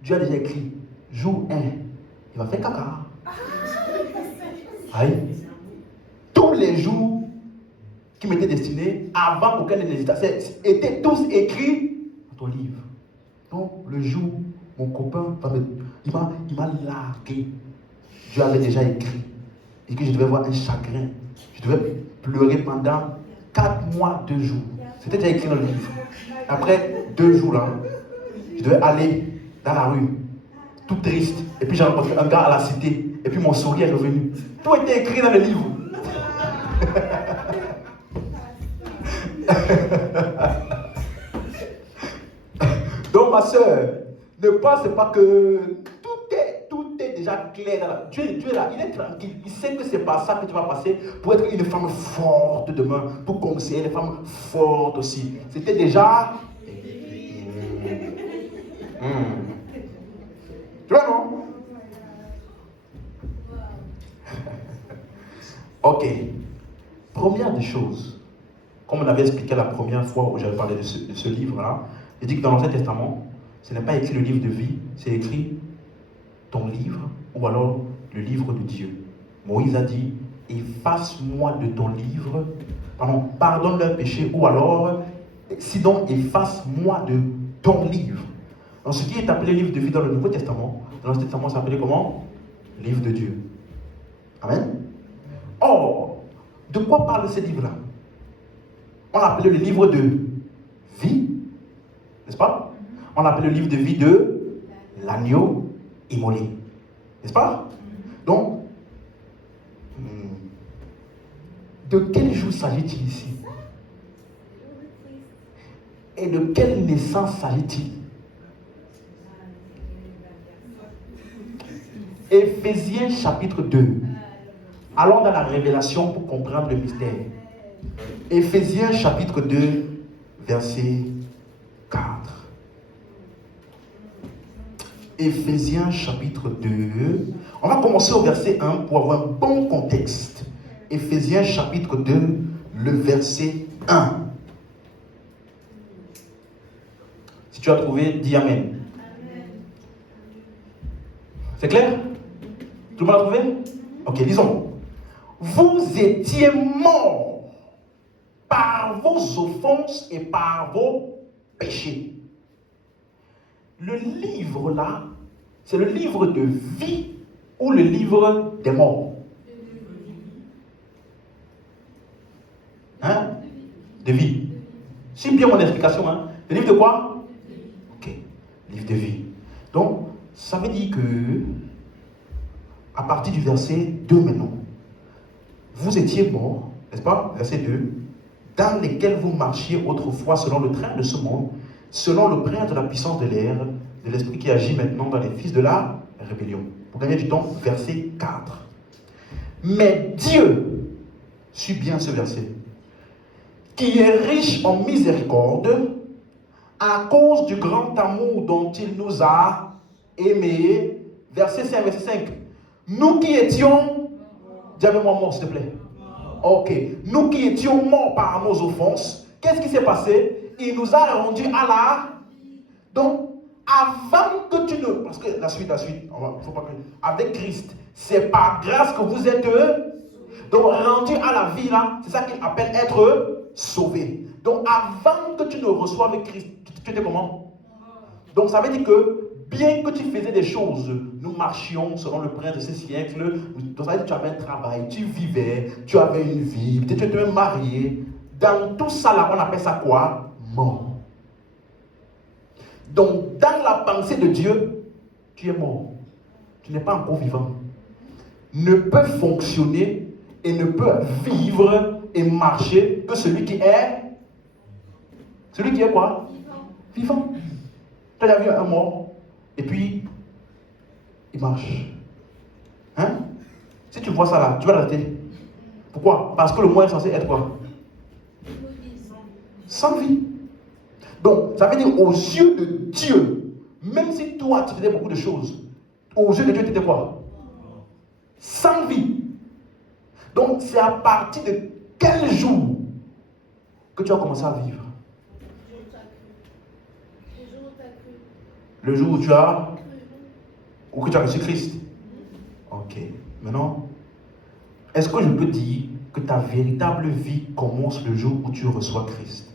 Dieu a déjà écrit. Jour 1. Il va faire caca. Aïe. Tous les jours qui m'étaient destinés, avant qu'aucun n'hésita, étaient tous écrits dans ton livre. Donc, le jour, mon copain, il m'a largué. Dieu avait déjà écrit. Et que je devais avoir un chagrin. Je devais pleurer pendant 4 mois, 2 jours. C'était déjà écrit dans le livre. Après 2 jours là, je devais aller dans la rue, tout triste. Et puis j'ai rencontré un gars à la cité. Et puis mon sourire est revenu. Tout était écrit dans le livre. Donc ma soeur, ne pense pas que tout est déjà clair. Dieu est là, il est tranquille. Il sait que c'est par ça que tu vas passer pour être une femme forte demain, pour conseiller les femmes fortes aussi. C'était déjà. Tu vois, non? Ok. Première des choses, comme on avait expliqué la première fois où j'avais parlé de ce livre-là, il dit que dans l'Ancien Testament, ce n'est pas écrit le livre de vie, c'est écrit ton livre ou alors le livre de Dieu. Moïse a dit, efface-moi de ton livre, pardonne leurs péchés, ou alors, sinon efface-moi de ton livre. Donc ce qui est appelé livre de vie dans le Nouveau Testament, dans l'Ancien Testament, c'est appelé comment? Livre de Dieu. Amen. Or, de quoi parle ce livre-là? On l'appelle le livre de vie, n'est-ce pas? On l'appelle le livre de vie de l'agneau immolé, n'est-ce pas? Donc, de quel jour s'agit-il ici? Et de quelle naissance s'agit-il? Éphésiens chapitre 2. Allons dans la révélation pour comprendre le mystère. Éphésiens chapitre 2, verset 4. Éphésiens chapitre 2. On va commencer au verset 1 pour avoir un bon contexte. Éphésiens chapitre 2, le verset 1. Si tu as trouvé, dis Amen. C'est clair? Tout le monde a trouvé? Ok, lisons. Vous étiez morts par vos offenses et par vos péchés. Le livre là, c'est le livre de vie ou le livre des morts? Hein? De vie. C'est bien mon explication, hein? Le livre de quoi? Ok, livre de vie. Donc, ça veut dire que, à partir du verset 2 maintenant, vous étiez morts, n'est-ce pas? Verset 2, dans lesquels vous marchiez autrefois selon le train de ce monde, selon le prince de la puissance de l'air, de l'esprit qui agit maintenant dans les fils de la rébellion. Pour gagner du temps, verset 4. Mais Dieu, suis bien ce verset, qui est riche en miséricorde, à cause du grand amour dont il nous a aimés, verset 5, verset 5. Nous qui étions, dis avec moi mort s'il te plaît. Ok, nous qui étions morts par nos offenses, qu'est-ce qui s'est passé? Il nous a rendus à la... Donc, avant que tu ne... Parce que la suite, faut pas que... Avec Christ, c'est par grâce que vous êtes... Donc, rendus à la vie là, c'est ça qu'il appelle être sauvé. Donc, avant que tu ne reçoives Christ, tu étais comment? Donc, ça veut dire que, bien que tu faisais des choses, nous marchions selon le prince de ce siècle, donc ça veut dire que tu avais un travail, tu vivais, tu avais une vie, peut-être tu étais marié. Dans tout ça là, on appelle ça quoi? Mort. Donc, dans la pensée de Dieu, tu es mort. Tu n'es pas encore vivant. Ne peut fonctionner et ne peut vivre et marcher que celui qui est... Celui qui est quoi? Vivant. Tu as déjà vu un mort et puis il marche. Hein? Si tu vois ça là, tu vas l'arrêter. Pourquoi? Parce que le mort est censé être quoi? Sans vie. Donc, ça veut dire aux yeux de Dieu, même si toi tu faisais beaucoup de choses, aux yeux de Dieu tu étais quoi? Sans vie. Donc, c'est à partir de quel jour que tu as commencé à vivre? Le jour où tu as, ou que tu as reçu Christ. Ok. Maintenant, est-ce que je peux dire que ta véritable vie commence le jour où tu reçois Christ?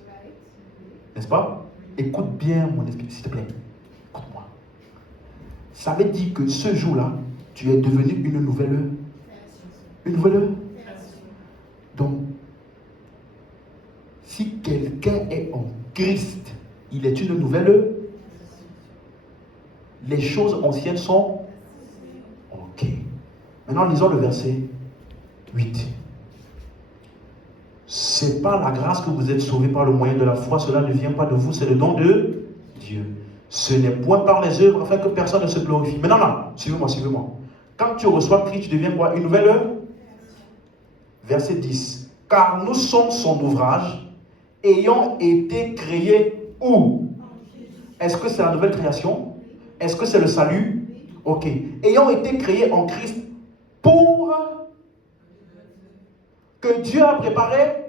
N'est-ce pas? Écoute bien mon esprit, s'il te plaît. Écoute-moi. Ça veut dire que ce jour-là, tu es devenu une nouvelle. Une nouvelle. Donc, si quelqu'un est en Christ, il est une nouvelle. Les choses anciennes sont... Ok. Maintenant, lisons le verset 8. C'est par la grâce que vous êtes sauvés par le moyen de la foi. Cela ne vient pas de vous, c'est le don de Dieu. Ce n'est point par les œuvres afin que personne ne se glorifie. Maintenant là, suivez-moi, suivez-moi. Quand tu reçois Christ, tu deviens quoi? Une nouvelle œuvre? Verset 10. Car nous sommes son ouvrage, ayant été créés où? Est-ce que c'est la nouvelle création? Est-ce que c'est le salut? Ok. Ayant été créés en Christ pour que Dieu a préparé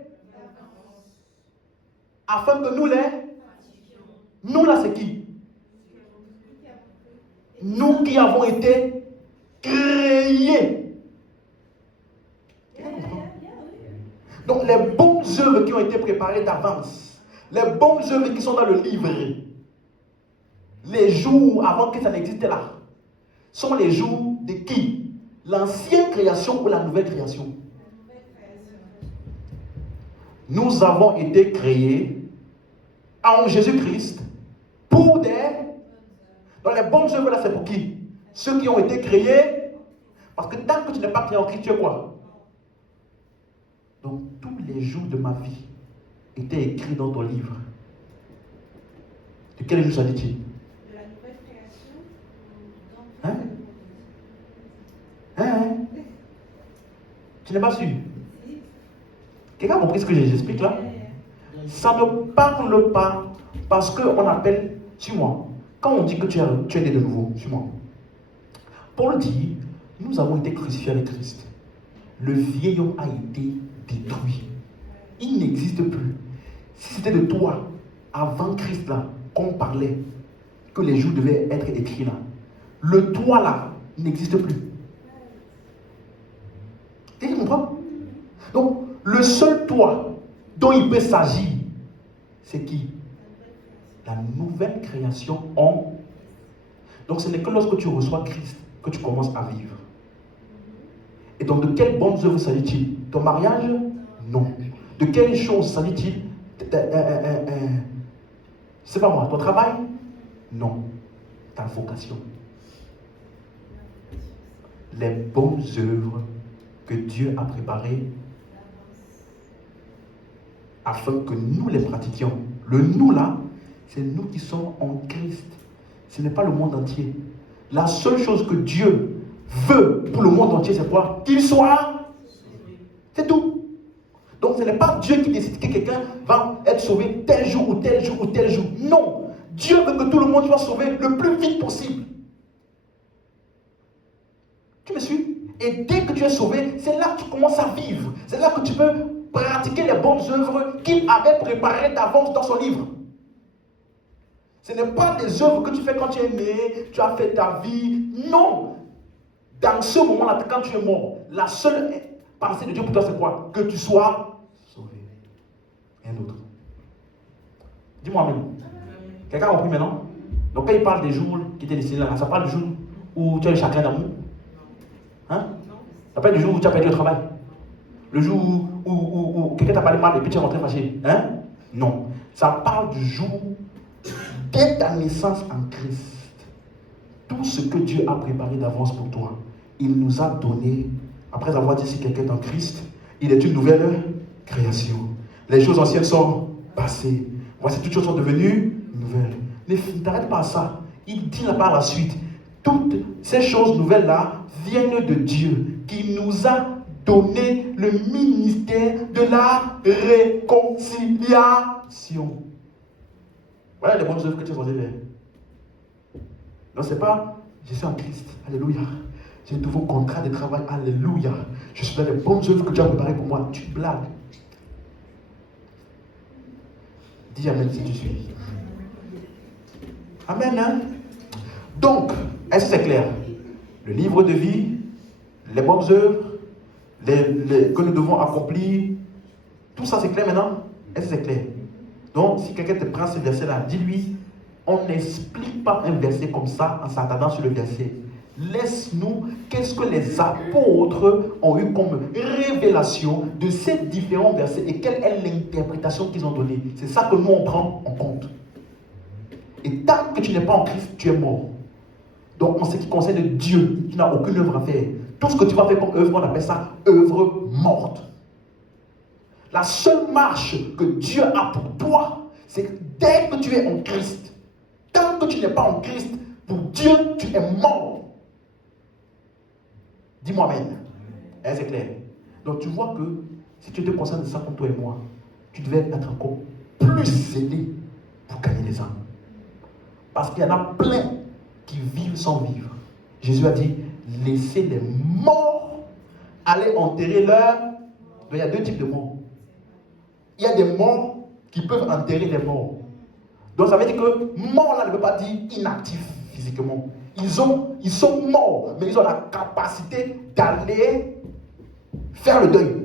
afin que nous les... Nous là c'est qui? Nous qui avons été créés. Donc les bonnes œuvres qui ont été préparées d'avance, les bonnes œuvres qui sont dans le livre, les jours avant que ça n'existe là, sont les jours de qui? L'ancienne création ou la nouvelle création? Nous avons été créés en Jésus-Christ pour des... Dans les bonnes œuvres là, c'est pour qui? Ceux qui ont été créés. Parce que tant que tu n'es pas créé en Christ, tu es quoi? Donc tous les jours de ma vie étaient écrits dans ton livre. De quel jour s'agit-il? De la nouvelle création. Hein? Tu n'es pas sûr? Quelqu'un a compris ce que j'explique là? Ça ne parle pas parce qu'on appelle, suis-moi, quand on dit que tu es né de nouveau, suis-moi. Paul dit, nous avons été crucifiés avec Christ. Le vieil homme a été détruit. Il n'existe plus. Si c'était de toi, avant Christ là, qu'on parlait, que les jours devaient être écrits là, le toi là n'existe plus. Tu comprends? Donc, le seul toi dont il peut s'agir, c'est qui? La nouvelle création en... Donc, ce n'est que lorsque tu reçois Christ que tu commences à vivre. Et donc, de quelles bonnes œuvres s'agit-il? Ton mariage? Non. De quelles choses s'agit-il? C'est pas moi. Ton travail? Non. Ta vocation. Les bonnes œuvres que Dieu a préparées afin que nous les pratiquions. Le nous là, c'est nous qui sommes en Christ. Ce n'est pas le monde entier. La seule chose que Dieu veut pour le monde entier, c'est quoi? Qu'il soit. C'est tout. Donc ce n'est pas Dieu qui décide que quelqu'un va être sauvé tel jour ou tel jour ou tel jour. Non. Dieu veut que tout le monde soit sauvé le plus vite possible. Tu me suis? Et dès que tu es sauvé, c'est là que tu commences à vivre. C'est là que tu peux pratiquer les bonnes œuvres qu'il avait préparées d'avance dans son livre. Ce n'est pas des œuvres que tu fais quand tu es né, tu as fait ta vie. Non. Dans ce moment-là, quand tu es mort, la seule pensée de Dieu pour toi, c'est quoi? Que tu sois sauvé. Rien d'autre. Dis-moi amen. Quelqu'un a compris maintenant? Donc quand il parle des jours qui étaient destinés là, ça parle du jour où tu as eu chacun d'amour? Hein? Ça parle du jour où tu as perdu le travail? Le jour où quelqu'un t'a parlé mal et puis tu es rentré fâché? Hein? Non. Ça parle du jour dès ta naissance en Christ. Tout ce que Dieu a préparé d'avance pour toi, il nous a donné, après avoir dit si quelqu'un est en Christ, il est une nouvelle création. Les choses anciennes sont passées. Voici toutes choses sont devenues nouvelles. Ne t'arrête pas à ça. Il dit là par la suite, toutes ces choses nouvelles-là viennent de Dieu, qui nous a donné le ministère de la réconciliation. Voilà les bonnes œuvres que tu es censé faire. Non, c'est pas, je suis en Christ, alléluia. J'ai un nouveau contrat de travail, alléluia. Je suis dans les bonnes œuvres que tu as préparées pour moi. Tu blagues. Dis amen si tu suis. Amen, hein? Donc, est-ce que c'est clair? Le livre de vie, les bonnes œuvres, que nous devons accomplir, tout ça c'est clair maintenant? Est-ce que c'est clair? Donc, si quelqu'un te prend ce verset-là, dis-lui, on n'explique pas un verset comme ça en s'attendant sur le verset. Laisse-nous, qu'est-ce que les apôtres ont eu comme révélation de ces différents versets et quelle est l'interprétation qu'ils ont donnée. C'est ça que nous on prend en compte. Et tant que tu n'es pas en Christ, tu es mort. Donc en ce qui concerne Dieu, tu n'as aucune œuvre à faire. Tout ce que tu vas faire comme œuvre, on appelle ça œuvre morte. La seule marche que Dieu a pour toi, c'est que dès que tu es en Christ, tant que tu n'es pas en Christ, pour Dieu, tu es mort. Dis-moi amen. C'est clair. Donc tu vois que si tu te concentres de ça comme toi et moi, tu devais être encore plus aidé pour gagner les âmes. Parce qu'il y en a plein qui vivent sans vivre. Jésus a dit, laissez les morts aller enterrer leur... Donc il y a deux types de morts. Il y a des morts qui peuvent enterrer les morts. Donc ça veut dire que mort là ne veut pas dire inactif physiquement. Ils sont morts, mais ils ont la capacité d'aller faire le deuil.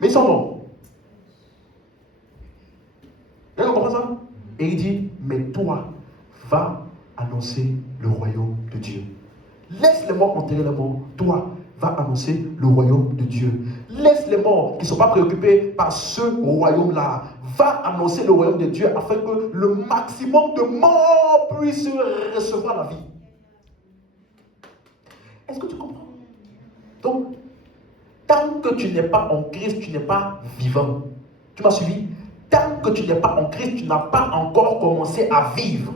Mais ils sont morts. Vous comprenez ça? Et il dit, mais toi, va annoncer le royaume de Dieu. Laisse les morts enterrer les morts. Toi, va annoncer le royaume de Dieu. Laisse les morts qui ne sont pas préoccupés par ce royaume-là. Va annoncer le royaume de Dieu afin que le maximum de morts puissent recevoir la vie. Est-ce que tu comprends? Donc, tant que tu n'es pas en Christ, tu n'es pas vivant. Tu m'as suivi? Tant que tu n'es pas en Christ, tu n'as pas encore commencé à vivre.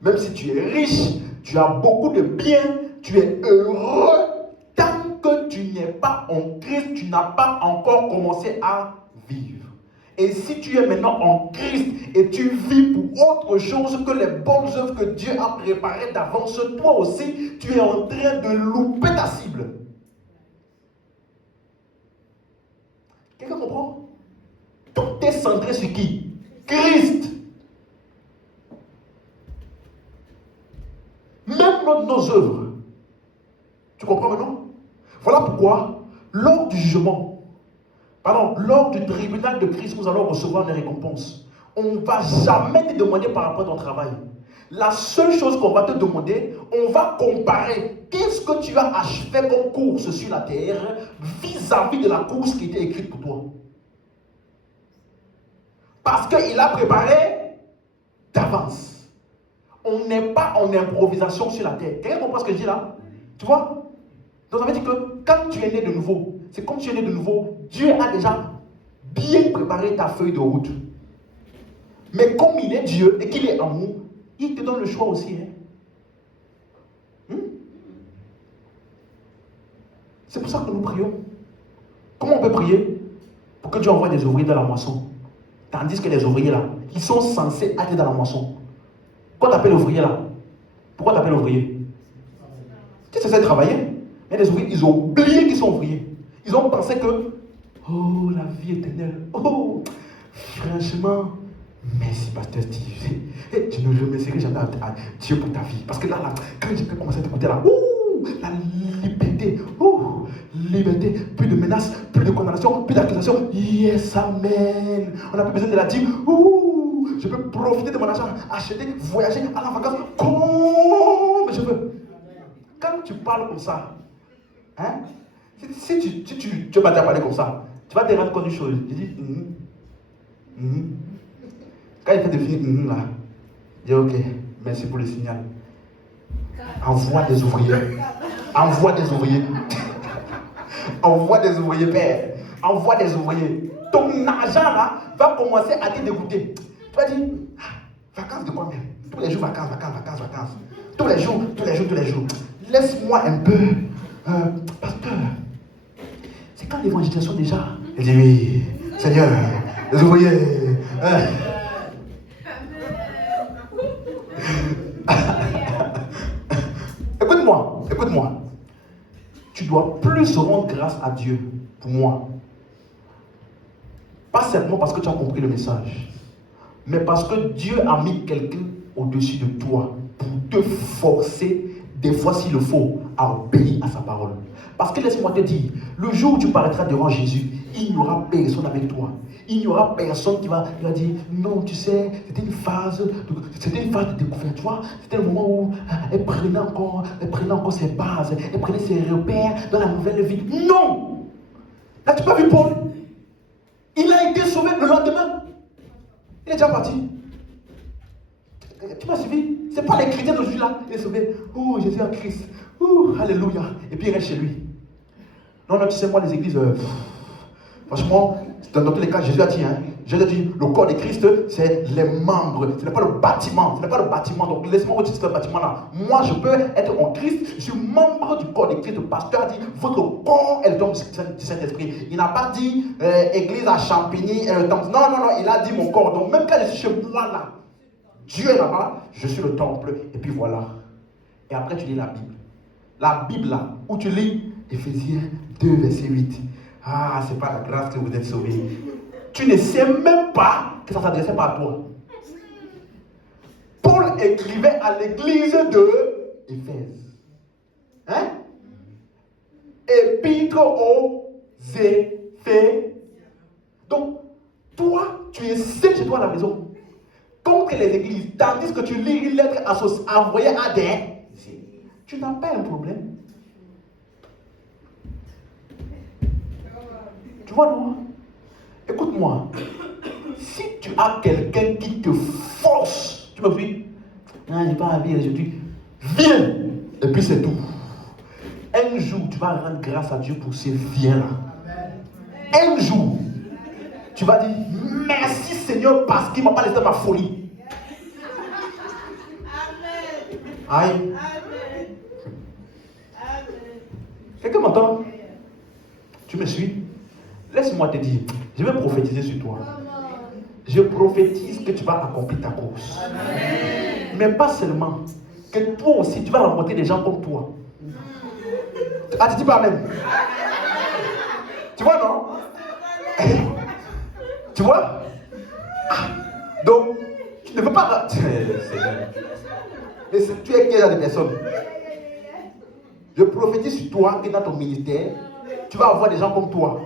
Même si tu es riche, tu as beaucoup de biens, tu es heureux. Tant que tu n'es pas en Christ, tu n'as pas encore commencé à vivre. Et si tu es maintenant en Christ et tu vis pour autre chose que les bonnes œuvres que Dieu a préparées d'avance, toi aussi, tu es en train de louper ta cible. Quelqu'un comprend? Tout est centré sur qui? Christ. Même nos œuvres. Tu comprends maintenant? Voilà pourquoi, lors du jugement, lors du tribunal de Christ, nous allons recevoir des récompenses. On ne va jamais te demander par rapport à ton travail. La seule chose qu'on va te demander, on va comparer qu'est-ce que tu as achevé comme course sur la terre vis-à-vis de la course qui était écrite pour toi. Parce qu'il a préparé d'avance. On n'est pas en improvisation sur la terre. Quelqu'un comprend ce que je dis là? Tu vois? Donc ça veut dire que quand tu es né de nouveau, c'est comme tu es né de nouveau, Dieu a déjà bien préparé ta feuille de route. Mais comme il est Dieu et qu'il est amour, il te donne le choix aussi. C'est pour ça que nous prions. Comment on peut prier? Pour que Dieu envoie des ouvriers dans la moisson. Tandis que les ouvriers là, ils sont censés être dans la moisson. Pourquoi t'appelles l'ouvrier là? Pourquoi t'appelles l'ouvrier? Tu sais, c'est de travailler. Mais les ouvriers, ils ont oublié qu'ils sont ouvriers. Ils ont pensé que, oh, la vie éternelle. Oh, franchement, merci, pasteur Steve. Je ne remercierai jamais à Dieu pour ta vie. Parce que là, quand j'ai commencé à t'écouter là, la liberté, liberté, plus de menaces, plus de condamnation, plus d'accusation. Yes, amen. On n'a plus besoin de la dire, je peux profiter de mon argent, acheter, voyager, aller en vacances, comme je veux. Quand tu parles comme ça, si tu vas te parler comme ça, tu vas te rendre compte d'une chose. Tu dis, Quand il fait des films, là, dis ok, merci pour le signal. Envoie des ouvriers. Envoie des ouvriers. Envoie des ouvriers, père. Envoie des ouvriers. Ton argent là va commencer à te dégoûter. Tu vas dire, vacances de combien? Tous les jours, vacances. Tous les jours. Laisse-moi un peu. Pasteur, c'est quand l'évangélisation déjà? Il dit oui, Seigneur, les ouvriers. Écoute-moi. Tu dois plus rendre grâce à Dieu pour moi. Pas seulement parce que tu as compris le message, mais parce que Dieu a mis quelqu'un au-dessus de toi pour te forcer, des fois s'il le faut, à obéir à sa parole. Parce que laisse-moi te dire, le jour où tu paraîtras devant Jésus, il n'y aura personne avec toi. Il n'y aura personne qui va dire, non, tu sais, c'était une phase de découverte, tu vois. C'était le moment où elle prenait encore ses bases, elle prenait ses repères dans la nouvelle vie. Non! Là, tu n'as pas vu Paul? Il a été sauvé le lendemain. Il est déjà parti. Tu m'as suivi? Ce n'est pas les chrétiens d'aujourd'hui là. Il est sauvé. Oh, Jésus en Christ. Oh, alléluia. Et puis il reste chez lui. Non, tu sais, moi, les églises, franchement, dans tous les cas, Jésus a dit, le corps de Christ, c'est les membres. Ce n'est pas le bâtiment. Donc, laisse-moi vous dire ce bâtiment-là. Moi, je peux être en Christ. Je suis membre du corps de Christ. Le pasteur a dit, votre corps est le temple du Saint-Esprit. Il n'a pas dit, église à Champigny, temple. Non. Il a dit mon corps. Donc, même quand je suis chez moi là, Dieu est là-bas, je suis le temple. Et puis voilà. Et après, tu lis la Bible. La Bible là, où tu lis Éphésiens 2, verset 8. Ah, c'est pas la grâce que vous êtes sauvés. Tu ne sais même pas que ça ne s'adressait pas à toi. Paul écrivait à l'église de Éphèse. Épître aux Éphésiens. Donc, toi, tu es seul chez toi à la maison. Que contre les églises, tandis que tu lis une lettre envoyée à des... Tu n'as pas un problème. Tu vois, non? Écoute-moi. Si tu as quelqu'un qui te force, tu me dis, non, j'ai pas envie aujourd'hui, viens, et puis c'est tout. Un jour, tu vas rendre grâce à Dieu pour ces viens-là. Un jour, tu vas dire, merci Seigneur parce qu'il ne m'a pas laissé ma folie. Aïe. Amen. Quelqu'un m'entend? Tu me suis? Laisse-moi te dire, je vais prophétiser sur toi. Je prophétise que tu vas accomplir ta course. Amen. Mais pas seulement, que toi aussi, tu vas rencontrer des gens comme toi. Ah, tu dis pas Amen. Tu vois, non? Tu vois? Donc, tu ne peux pas... Mais tu es quel genre de personne? Je prophétise sur toi et dans ton ministère, tu vas avoir des gens comme toi.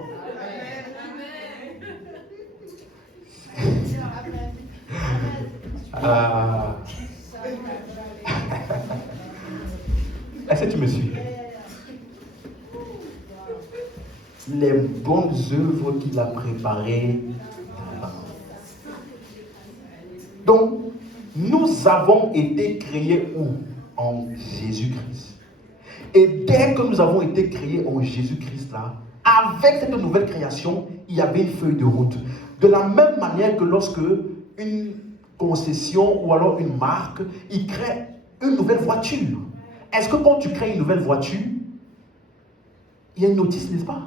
Est-ce que tu me suis? Les bonnes œuvres qu'il a préparées. Donc, nous avons été créés où? En Jésus-Christ. Et dès que nous avons été créés en Jésus-Christ là, avec cette nouvelle création, il y avait une feuille de route. De la même manière que lorsque une concession ou alors une marque, il crée une nouvelle voiture. Est-ce que quand tu crées une nouvelle voiture, il y a une notice, n'est-ce pas?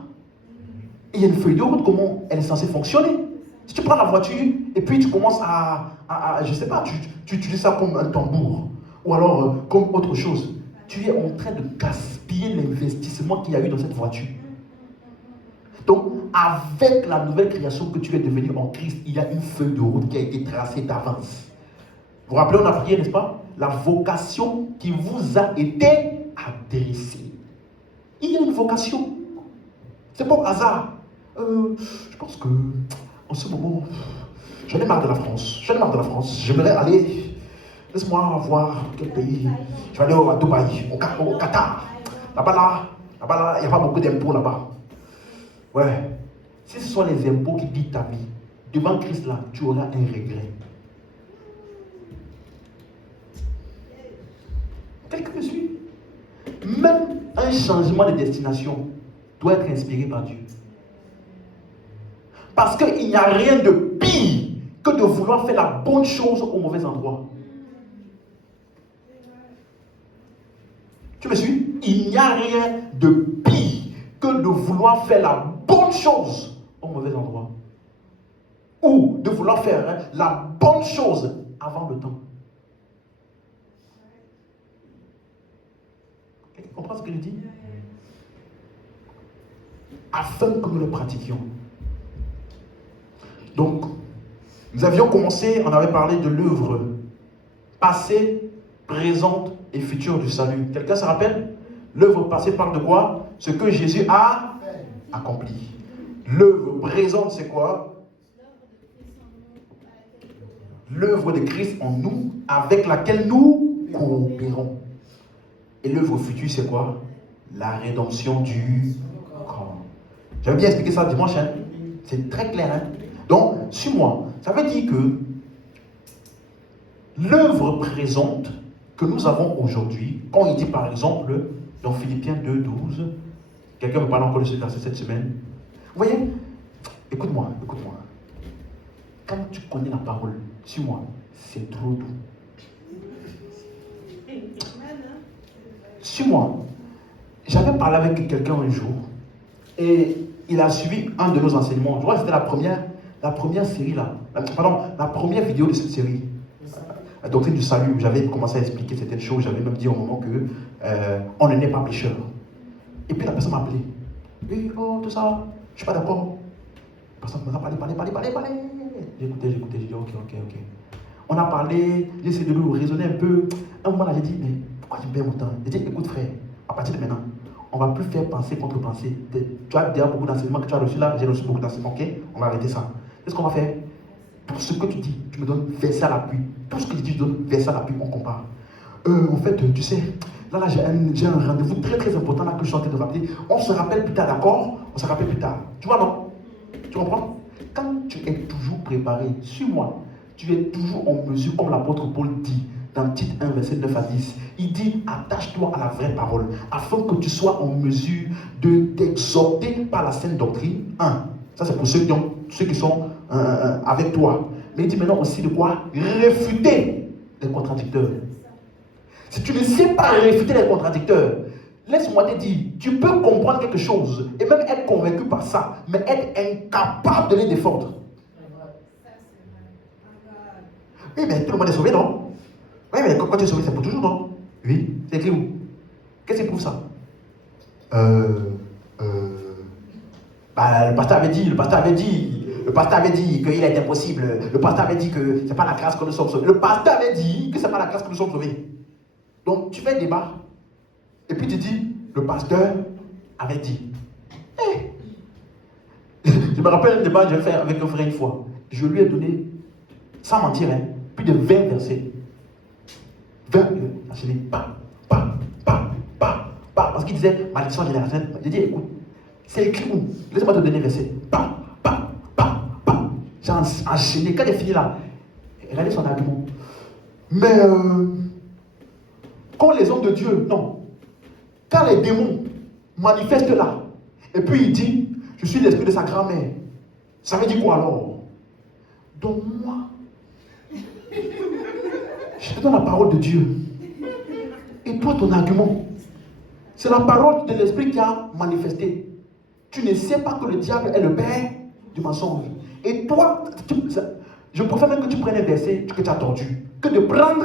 Il y a une feuille de route, comment elle est censée fonctionner? Si tu prends la voiture et puis tu commences je ne sais pas, tu utilises ça comme un tambour ou alors comme autre chose, tu es en train de gaspiller l'investissement qu'il y a eu dans cette voiture. Donc, avec la nouvelle création que tu es devenu en Christ, il y a une feuille de route qui a été tracée d'avance. Vous vous rappelez, on a prié, n'est-ce pas? La vocation qui vous a été adressée. Il y a une vocation. C'est pas au hasard. Je pense que, en ce moment, j'en ai marre de la France. J'en ai marre de la France. J'aimerais aller, laisse-moi voir quel pays. Je vais aller à Dubaï, au Qatar. Là-bas, il n'y a pas beaucoup d'impôts là-bas. Ouais. Si ce sont les impôts qui guident ta vie, devant Christ là, tu auras un regret. Quelqu'un me suit? Même un changement de destination doit être inspiré par Dieu. Parce qu'il n'y a rien de pire que de vouloir faire la bonne chose au mauvais endroit. Tu me suis? Il n'y a rien de pire que de vouloir faire la bonne chose au mauvais endroit. Ou de vouloir faire la bonne chose avant le temps. Tu comprends ce que je dis? Afin que nous le pratiquions. Donc, nous avions commencé, on avait parlé de l'œuvre passée, présente et future du salut. Quelqu'un se rappelle? L'œuvre passée parle de quoi? Ce que Jésus a accompli. L'œuvre présente, c'est quoi? L'œuvre de Christ en nous, avec laquelle nous coopérons. Et l'œuvre future, c'est quoi? La rédemption du corps. J'avais bien expliqué ça dimanche, hein? C'est très clair, hein? Donc, suis-moi. Ça veut dire que l'œuvre présente que nous avons aujourd'hui, quand il dit par exemple, dans Philippiens 2:12, quelqu'un me parle encore de ce verset cette semaine. Vous voyez? Écoute-moi. Quand tu connais la parole, suis-moi, c'est trop doux. Suis-moi. J'avais parlé avec quelqu'un un jour et il a suivi un de nos enseignements. Je crois que c'était la première série là. La première vidéo de cette série. La doctrine du salut, où j'avais commencé à expliquer certaines choses. J'avais même dit au moment que on ne naît pas pécheur. Et puis la personne m'a appelé. Oui, tout ça, je suis pas d'accord. La personne m'a parlé. J'écoutais, j'ai dit ok. On a parlé, j'ai essayé de lui raisonner un peu. Un moment là, j'ai dit, mais pourquoi tu me perds mon temps? J'ai dit, écoute frère, à partir de maintenant, on ne va plus faire penser contre penser. Tu as déjà beaucoup d'enseignements que tu as reçus là, j'ai reçu beaucoup d'enseignements, ok? On va arrêter ça. Qu'est-ce qu'on va faire? Tout ce que tu dis, tu me donnes verset à l'appui. Tout ce que tu dis, je donne verset à l'appui, on compare. En fait, tu sais, là j'ai un rendez-vous très très important là que je suis en train de rappeler. On se rappelle plus tard, d'accord? On se rappelle plus tard. Tu vois, non? Tu comprends? Quand tu es toujours préparé, suis-moi, tu es toujours en mesure, comme l'apôtre Paul dit dans Tite 1, verset 9 à 10. Il dit, attache-toi à la vraie parole, afin que tu sois en mesure de t'exhorter par la saine doctrine. Ça c'est pour ceux qui sont avec toi. Mais il dit maintenant aussi de quoi? Réfuter les contradicteurs. Si tu ne sais pas réfuter les contradicteurs, laisse-moi te dire, tu peux comprendre quelque chose et même être convaincu par ça, mais être incapable de les défendre. Oui, mais tout le monde est sauvé, non? Oui, mais quand tu es sauvé, c'est pour toujours, non? Oui, c'est écrit où? Qu'est-ce qui prouve ça? Le pasteur avait dit qu'il est impossible. Le pasteur avait dit que c'est pas la grâce que nous sommes sauvés. Le pasteur avait dit que c'est pas la grâce que nous sommes sauvés. Donc tu fais un débat et puis tu dis le pasteur avait dit. Je me rappelle un débat que j'ai fait avec un frère une fois. Je lui ai donné, sans mentir, plus de 20 versets. 20, je l'ai pas. Parce qu'il disait malédiction générationnelle. J'ai dit écoute, c'est écrit où? Laisse-moi te donner un verset. J'ai enchaîné. Quand il est fini là, regardez son argument. Mais quand les hommes de Dieu, non. Quand les démons manifestent là, et puis il dit, je suis l'esprit de sa grand-mère. Ça veut dire quoi alors? Donc moi, je te donne la parole de Dieu. Et toi, ton argument, c'est la parole de l'esprit qui a manifesté. Tu ne sais pas que le diable est le père du mensonge. Et toi, je préfère même que tu prennes un verset que tu as tordu, que de prendre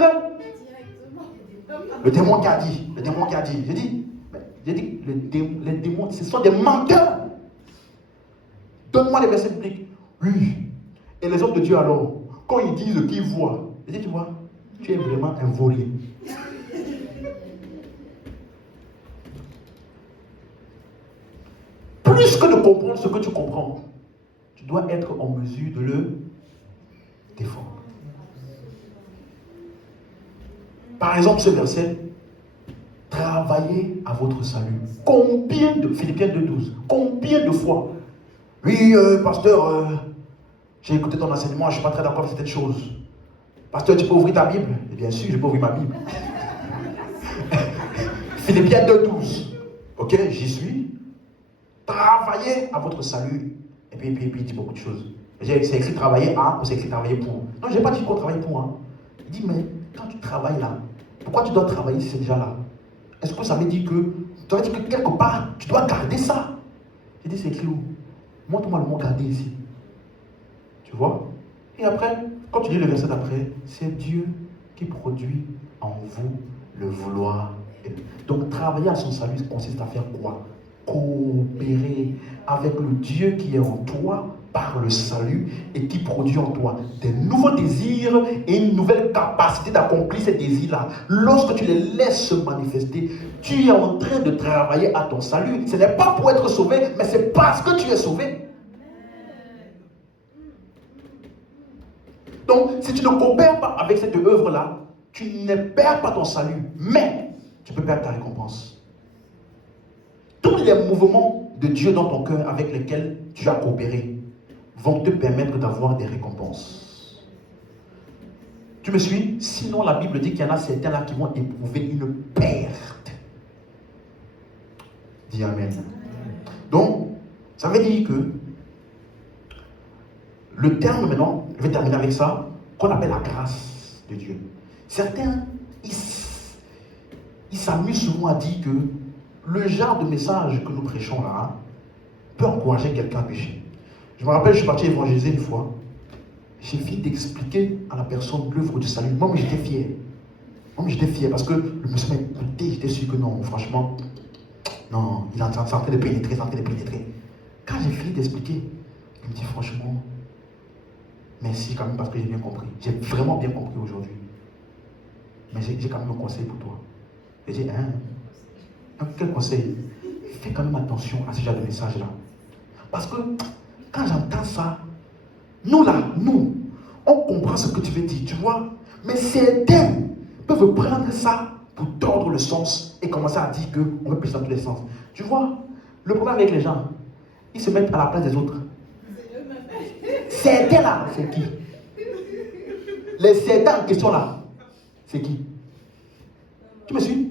le démon qui a dit. J'ai dit, les démons, ce sont des menteurs. Donne-moi les versets bibliques. Oui. Et les hommes de Dieu alors, quand ils disent qu'ils voient, j'ai dit, tu vois, tu es vraiment un vaurien. Plus que de comprendre ce que tu comprends, tu dois être en mesure de le défendre. Par exemple, ce verset, travaillez à votre salut. Combien de, Philippiens 2,12, combien de fois? Oui, pasteur, j'ai écouté ton enseignement, je ne suis pas très d'accord avec certaines choses. Pasteur, tu peux ouvrir ta Bible? Et bien sûr, je peux ouvrir ma Bible. Philippiens 2,12. Ok, j'y suis. Travaillez à votre salut. Et puis il dit beaucoup de choses. C'est écrit travailler à ou c'est écrit travailler pour. Non, je n'ai pas dit qu'on travaille pour. Il dit, mais quand tu travailles là, pourquoi tu dois travailler si c'est déjà là? Est-ce que ça veut dire que quelque part, tu dois garder ça? J'ai dit, c'est écrit où? Montre-moi le mot garder ici. Tu vois? Et après, quand tu lis le verset d'après, c'est Dieu qui produit en vous le vouloir. Donc, travailler à son salut consiste à faire quoi? Coopérer avec le Dieu qui est en toi par le salut et qui produit en toi des nouveaux désirs et une nouvelle capacité d'accomplir ces désirs-là. Lorsque tu les laisses se manifester, tu es en train de travailler à ton salut. Ce n'est pas pour être sauvé, mais c'est parce que tu es sauvé. Donc, si tu ne coopères pas avec cette œuvre-là, tu ne perds pas ton salut, mais tu peux perdre ta récompense. Tous les mouvements de Dieu dans ton cœur avec lesquels tu as coopéré vont te permettre d'avoir des récompenses. Tu me suis? Sinon, la Bible dit qu'il y en a certains là qui vont éprouver une perte. Dis Amen. Donc, ça veut dire que le terme maintenant, je vais terminer avec ça, qu'on appelle la grâce de Dieu. Certains, ils s'amusent souvent à dire que le genre de message que nous prêchons là peut encourager quelqu'un à pécher. Je me rappelle, je suis parti évangéliser une fois. J'ai fini d'expliquer à la personne l'œuvre du salut. Moi, j'étais fier. Parce que le monsieur m'a écouté. J'étais sûr que non, franchement, non, il est en train de pénétrer, Quand j'ai fini d'expliquer, il me dit franchement, merci quand même parce que j'ai bien compris. J'ai vraiment bien compris aujourd'hui. Mais j'ai quand même un conseil pour toi. J'ai dit, quel conseil? Fais quand même attention à ce genre de message-là. Parce que quand j'entends ça, nous, On comprend ce que tu veux dire, tu vois. Mais certains peuvent prendre ça pour tordre le sens et commencer à dire qu'on veut pécher dans tous les sens. Tu vois, le problème avec les gens, ils se mettent à la place des autres. Certains là, c'est qui? Les certains en question là, c'est qui? Tu me suis?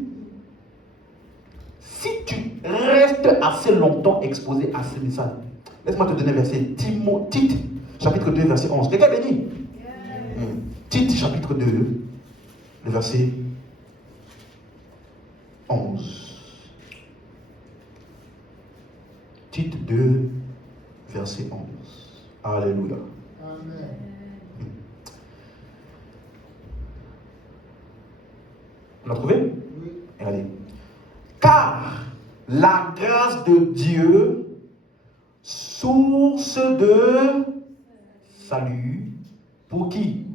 Si tu restes assez longtemps exposé à ce message, laisse-moi te donner un verset. Tite, chapitre 2, verset 11. Quelqu'un béni? Tite, chapitre 2, le verset 11. Tite 2, verset 11. Alléluia. Amen. On l'a trouvé? Oui. Regardez. Car la grâce de Dieu, source de salut, pour qui?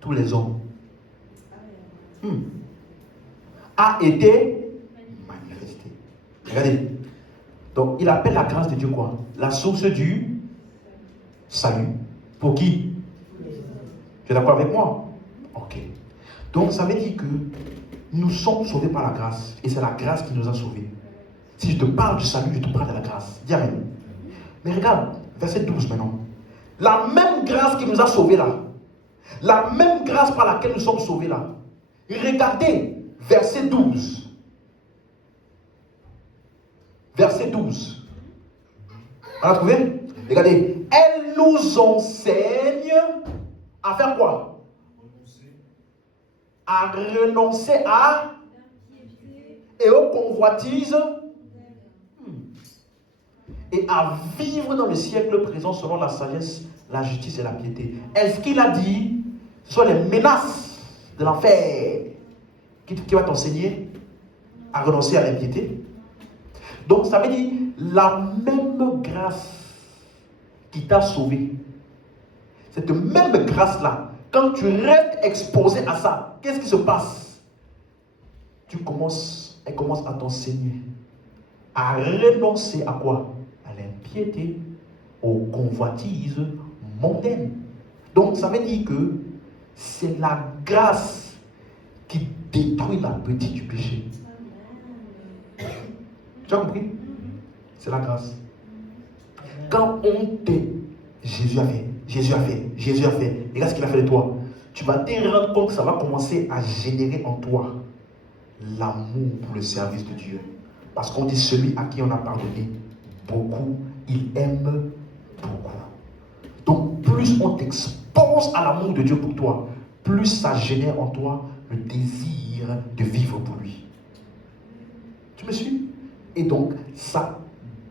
Tous les hommes. A été manifestée. Regardez. Donc, il appelle la grâce de Dieu quoi? La source du salut. Pour qui? Tu es d'accord avec moi? Ok. Donc, ça veut dire que nous sommes sauvés par la grâce. Et c'est la grâce qui nous a sauvés. Si je te parle du salut, je te parle de la grâce. Dis amen. Mais regarde, verset 12 maintenant. La même grâce qui nous a sauvés là. La même grâce par laquelle nous sommes sauvés là. Regardez, verset 12. Verset 12. On a trouvé? Regardez. Elle nous enseigne à faire quoi? À renoncer à et aux convoitises et à vivre dans le siècle présent selon la sagesse, la justice et la piété. Est-ce qu'il a dit ce sont les menaces de l'enfer qui va t'enseigner à renoncer à l'impiété? Donc ça veut dire la même grâce qui t'a sauvé, cette même grâce-là, quand tu restes exposé à ça, qu'est-ce qui se passe? Elle commence à t'enseigner à renoncer à quoi? À l'impiété, aux convoitises mondaines. Donc ça veut dire que c'est la grâce qui détruit l'appétit du péché. Tu as compris? C'est la grâce. Quand on te... Jésus a fait. Regarde ce qu'il a fait de toi. Tu vas te rendre compte que ça va commencer à générer en toi l'amour pour le service de Dieu. Parce qu'on dit celui à qui on a pardonné beaucoup, il aime beaucoup. Donc plus on t'expose à l'amour de Dieu pour toi, plus ça génère en toi le désir de vivre pour lui. Tu me suis? Et donc ça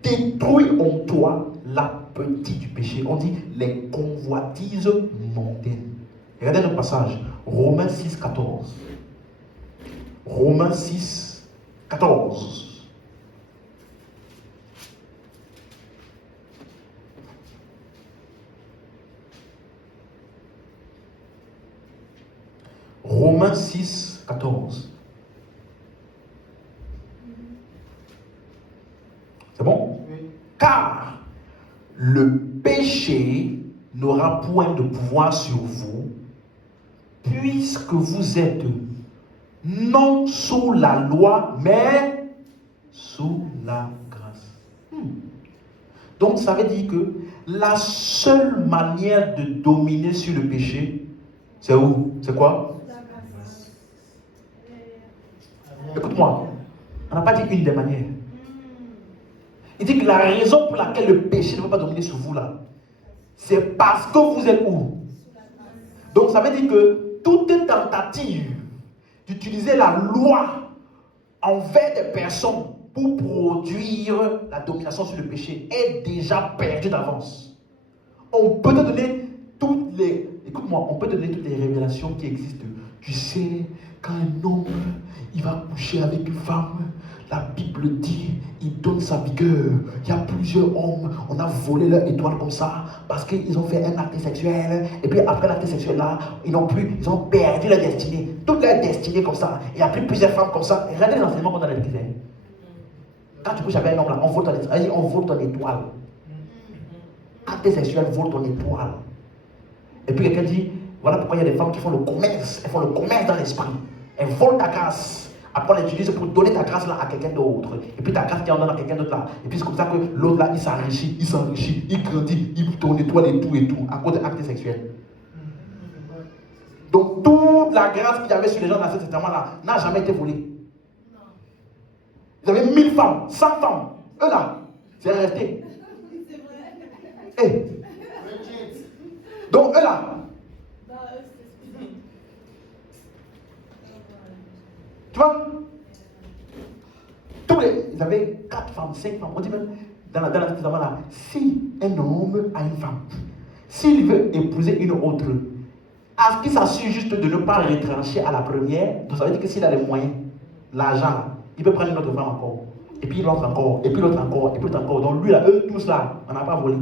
détruit en toi l'appétit du péché. On dit les convoitises mondaines. Regardez le passage. Romains 6, 14. Romains 6, 14. Romains 6, 14. C'est bon? Oui. Car le péché n'aura point de pouvoir sur vous, puisque vous êtes non sous la loi, mais sous la grâce. Donc ça veut dire que la seule manière de dominer sur le péché, c'est où? C'est quoi? Écoute-moi, on n'a pas dit une des manières. Il dit que la raison pour laquelle le péché ne peut pas dominer sur vous là, c'est parce que vous êtes où? Donc ça veut dire que toute tentative d'utiliser la loi envers des personnes pour produire la domination sur le péché est déjà perdue d'avance. On peut te donner toutes les... Écoute-moi, on peut te donner toutes les révélations qui existent. Tu sais, quand un homme, il va coucher avec une femme, la Bible dit, il donne sa vigueur. Il y a plusieurs hommes, on a volé leur étoile comme ça, parce qu'ils ont fait un acte sexuel, et puis après l'acte sexuel là, ils ont perdu leur destinée. Toute leur destinée comme ça. Il y a plus plusieurs femmes comme ça. Regardez les enseignements qu'on a dans l'église. Quand tu couches avec un homme là, on vole ton étoile. Acte sexuel vole ton étoile. Et puis quelqu'un dit, voilà pourquoi il y a des femmes qui font le commerce. Elles font le commerce dans l'esprit. Elles volent ta grâce. Après, on l'utilise pour donner ta grâce là à quelqu'un d'autre. Et puis ta grâce qui en donne à quelqu'un d'autre là. Et puis c'est comme ça que l'autre là, il s'enrichit, il grandit, il tourne étoile et tout, à cause d'actes sexuels. Donc toute la grâce qu'il y avait sur les gens dans cet testament-là n'a jamais été volée. Ils avaient 1000 femmes, 100 femmes. Eux là, c'est resté. Hey. Donc eux là. Tu vois? Ils avaient 4 femmes, 5 femmes. On dit même, dans le testament là, si un homme a une femme, s'il veut épouser une autre, à ce qu'il s'assure juste de ne pas retrancher à la première, donc ça veut dire que s'il a les moyens, l'argent, il peut prendre une autre femme encore. Et puis l'autre encore, et puis l'autre encore, et puis l'autre encore. Donc lui là, eux tous là, on n'a pas volé.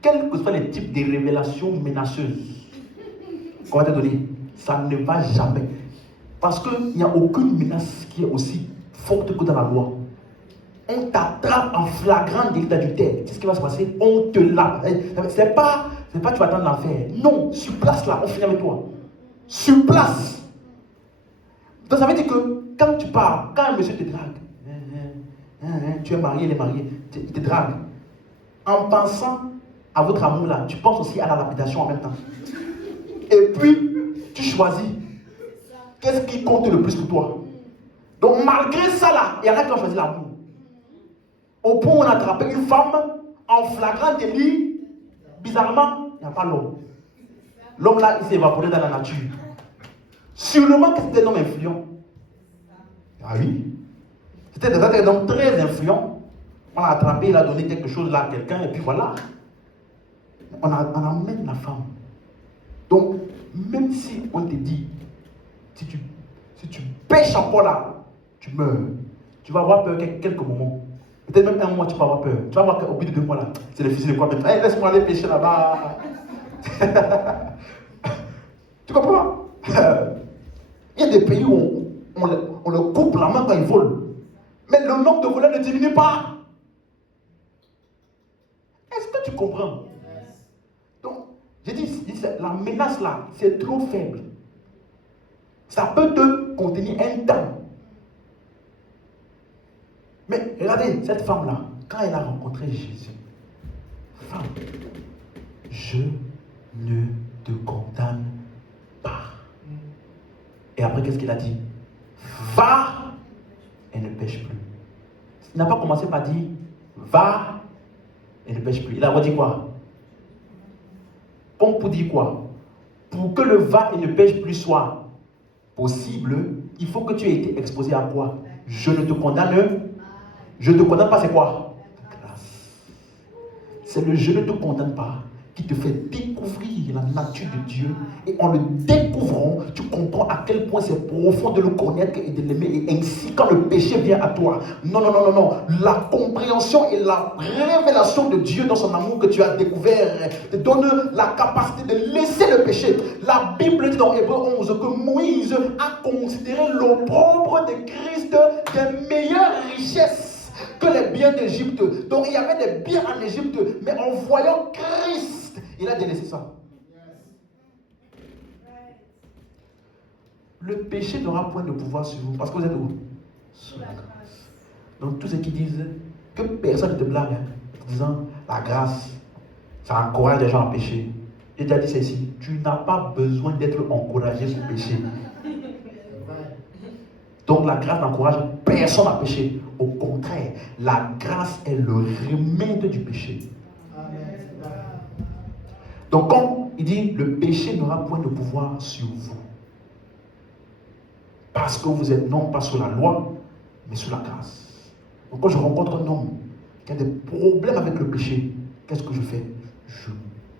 Quels que soient les types de révélations menaceuses qu'on va te donner, ça ne va jamais. Parce qu'il n'y a aucune menace qui est aussi forte que dans la loi. On t'attrape en flagrant délit d'adultère. Qu'est-ce qui va se passer? On te l'a. C'est pas tu vas attendre l'enfer. Non, sur place là, on finit avec toi. Sur place. Donc ça veut dire que quand tu pars, quand un monsieur te drague, tu es marié, il est marié, il te drague. En pensant à votre amour là, tu penses aussi à la lapidation en même temps. Et puis, tu choisis. Qu'est-ce qui compte le plus pour toi? Donc malgré ça là, il y en a qui ont choisi l'amour. Au point où on a attrapé une femme en flagrant délit, bizarrement, il n'y a pas l'homme. L'homme là, il s'est évaporé dans la nature. Sûrement que c'était un homme influent. Ah oui. C'était un homme très influent. On l'a attrapé, il a donné quelque chose là à quelqu'un, et puis voilà. On amène la femme. Donc, même si on te dit, si tu pêches encore là, tu meurs. Tu vas avoir peur quelques moments. Peut-être même un mois, tu vas avoir peur. Tu vas voir qu'au bout de 2 mois là, c'est difficile de quoi même. Hey, laisse-moi aller pêcher là-bas. Tu comprends? Il y a des pays où on leur coupe la main quand ils volent. Mais le nombre de voleurs ne diminue pas. Est-ce que tu comprends? Donc, j'ai dit, la menace là, c'est trop faible. Ça peut te contenir un temps. Mais regardez, cette femme-là, quand elle a rencontré Jésus, femme, je ne te condamne pas. Et après, qu'est-ce qu'il a dit? Va et ne pêche plus. Il n'a pas commencé par dire, va et ne pêche plus. Il a dit quoi? Comme pour dire quoi? Pour que le va et ne pêche plus soit possible, il faut que tu aies été exposé à quoi? Je ne te condamne. Je ne te condamne pas, c'est quoi? Grâce. C'est le je ne te condamne pas qui te fait découvrir la nature de Dieu. Et en le découvrant, tu comprends à quel point c'est profond de le connaître et de l'aimer. Et ainsi, quand le péché vient à toi, non. La compréhension et la révélation de Dieu dans son amour que tu as découvert te donne la capacité de laisser le péché. La Bible dit dans Hébreux 11 que Moïse a considéré l'opprobre de Christ des meilleures richesses que les biens d'Égypte. Donc il y avait des biens en Égypte, mais en voyant Christ, il a délaissé ça. Le péché n'aura point de pouvoir sur vous, parce que vous êtes où? Sous la grâce. Donc tous ceux qui disent que personne ne te blague, en disant la grâce, ça encourage les gens à pécher. J'ai déjà dit ceci, tu n'as pas besoin d'être encouragé pour pécher. Donc la grâce n'encourage personne à pécher. Au contraire, la grâce est le remède du péché. Donc quand il dit le péché n'aura point de pouvoir sur vous, parce que vous êtes non pas sous la loi, mais sous la grâce. Donc quand je rencontre un homme qui a des problèmes avec le péché, qu'est-ce que je fais? Je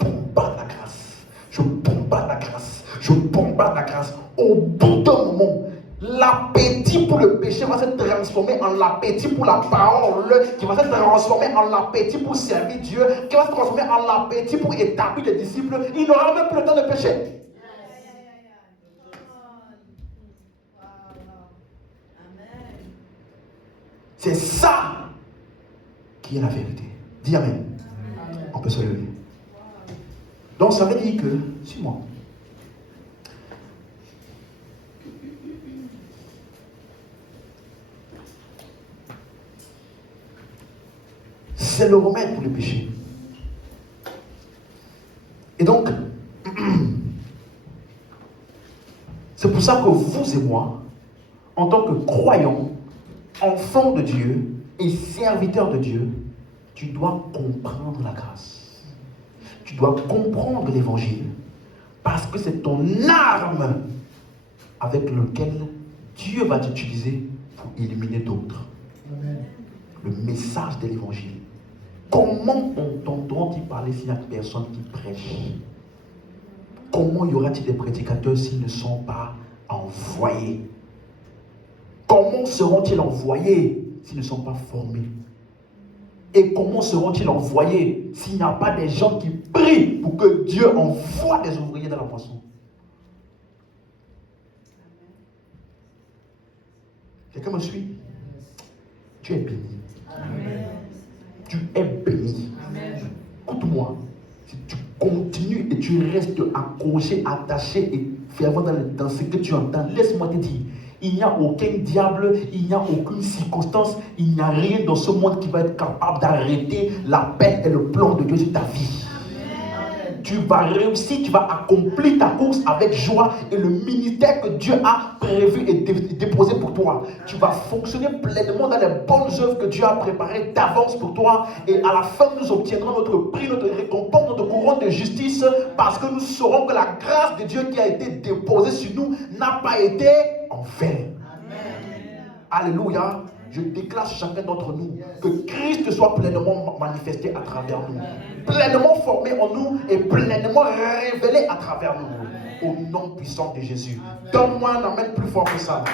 bombarde la grâce. Je bombarde la grâce. Je bombarde la grâce. Au bout d'un moment, l'appétit pour le péché va se transformer en l'appétit pour la parole, qui va se transformer en l'appétit pour servir Dieu, qui va se transformer en l'appétit pour établir les disciples. Il n'aura même plus le temps de pécher. C'est ça qui qui est la vérité. Dis Amen. Amen. On peut se lever. Donc ça veut dire que, suis-moi. C'est le remède pour les péchés. Et donc, c'est pour ça que vous et moi, en tant que croyants, enfants de Dieu et serviteurs de Dieu, tu dois comprendre la grâce. Tu dois comprendre l'évangile parce que c'est ton arme avec laquelle Dieu va t'utiliser pour éliminer d'autres. Amen. Le message de l'évangile. Comment entendront-ils parler s'il n'y a personne qui prêche? Comment y aura-t-il des prédicateurs s'ils ne sont pas envoyés? Comment seront-ils envoyés s'ils ne sont pas formés? Et comment seront-ils envoyés s'il n'y a pas des gens qui prient pour que Dieu envoie des ouvriers dans la moisson? Quelqu'un me suit? Tu es béni. Amen. Tu es béni. Amen. Écoute-moi. Si tu continues et tu restes accroché, attaché et fervent dans ce que tu entends, laisse-moi te dire, il n'y a aucun diable, il n'y a aucune circonstance, il n'y a rien dans ce monde qui va être capable d'arrêter la paix et le plan de Dieu sur ta vie. Amen. Tu vas réussir, tu vas accomplir ta course avec joie et le ministère que Dieu a prévu et déposé pour toi. Tu vas fonctionner pleinement dans les bonnes œuvres que Dieu a préparées d'avance pour toi et à la fin nous obtiendrons notre prix, notre récompense, notre couronne de justice parce que nous saurons que la grâce de Dieu qui a été déposée sur nous n'a pas été en vain. Amen. Alléluia. Je déclare sur chacun d'entre nous que Christ soit pleinement manifesté à travers nous, pleinement formé en nous et pleinement révélé à travers nous. Au nom puissant de Jésus. Donne-moi un amen plus fort que ça.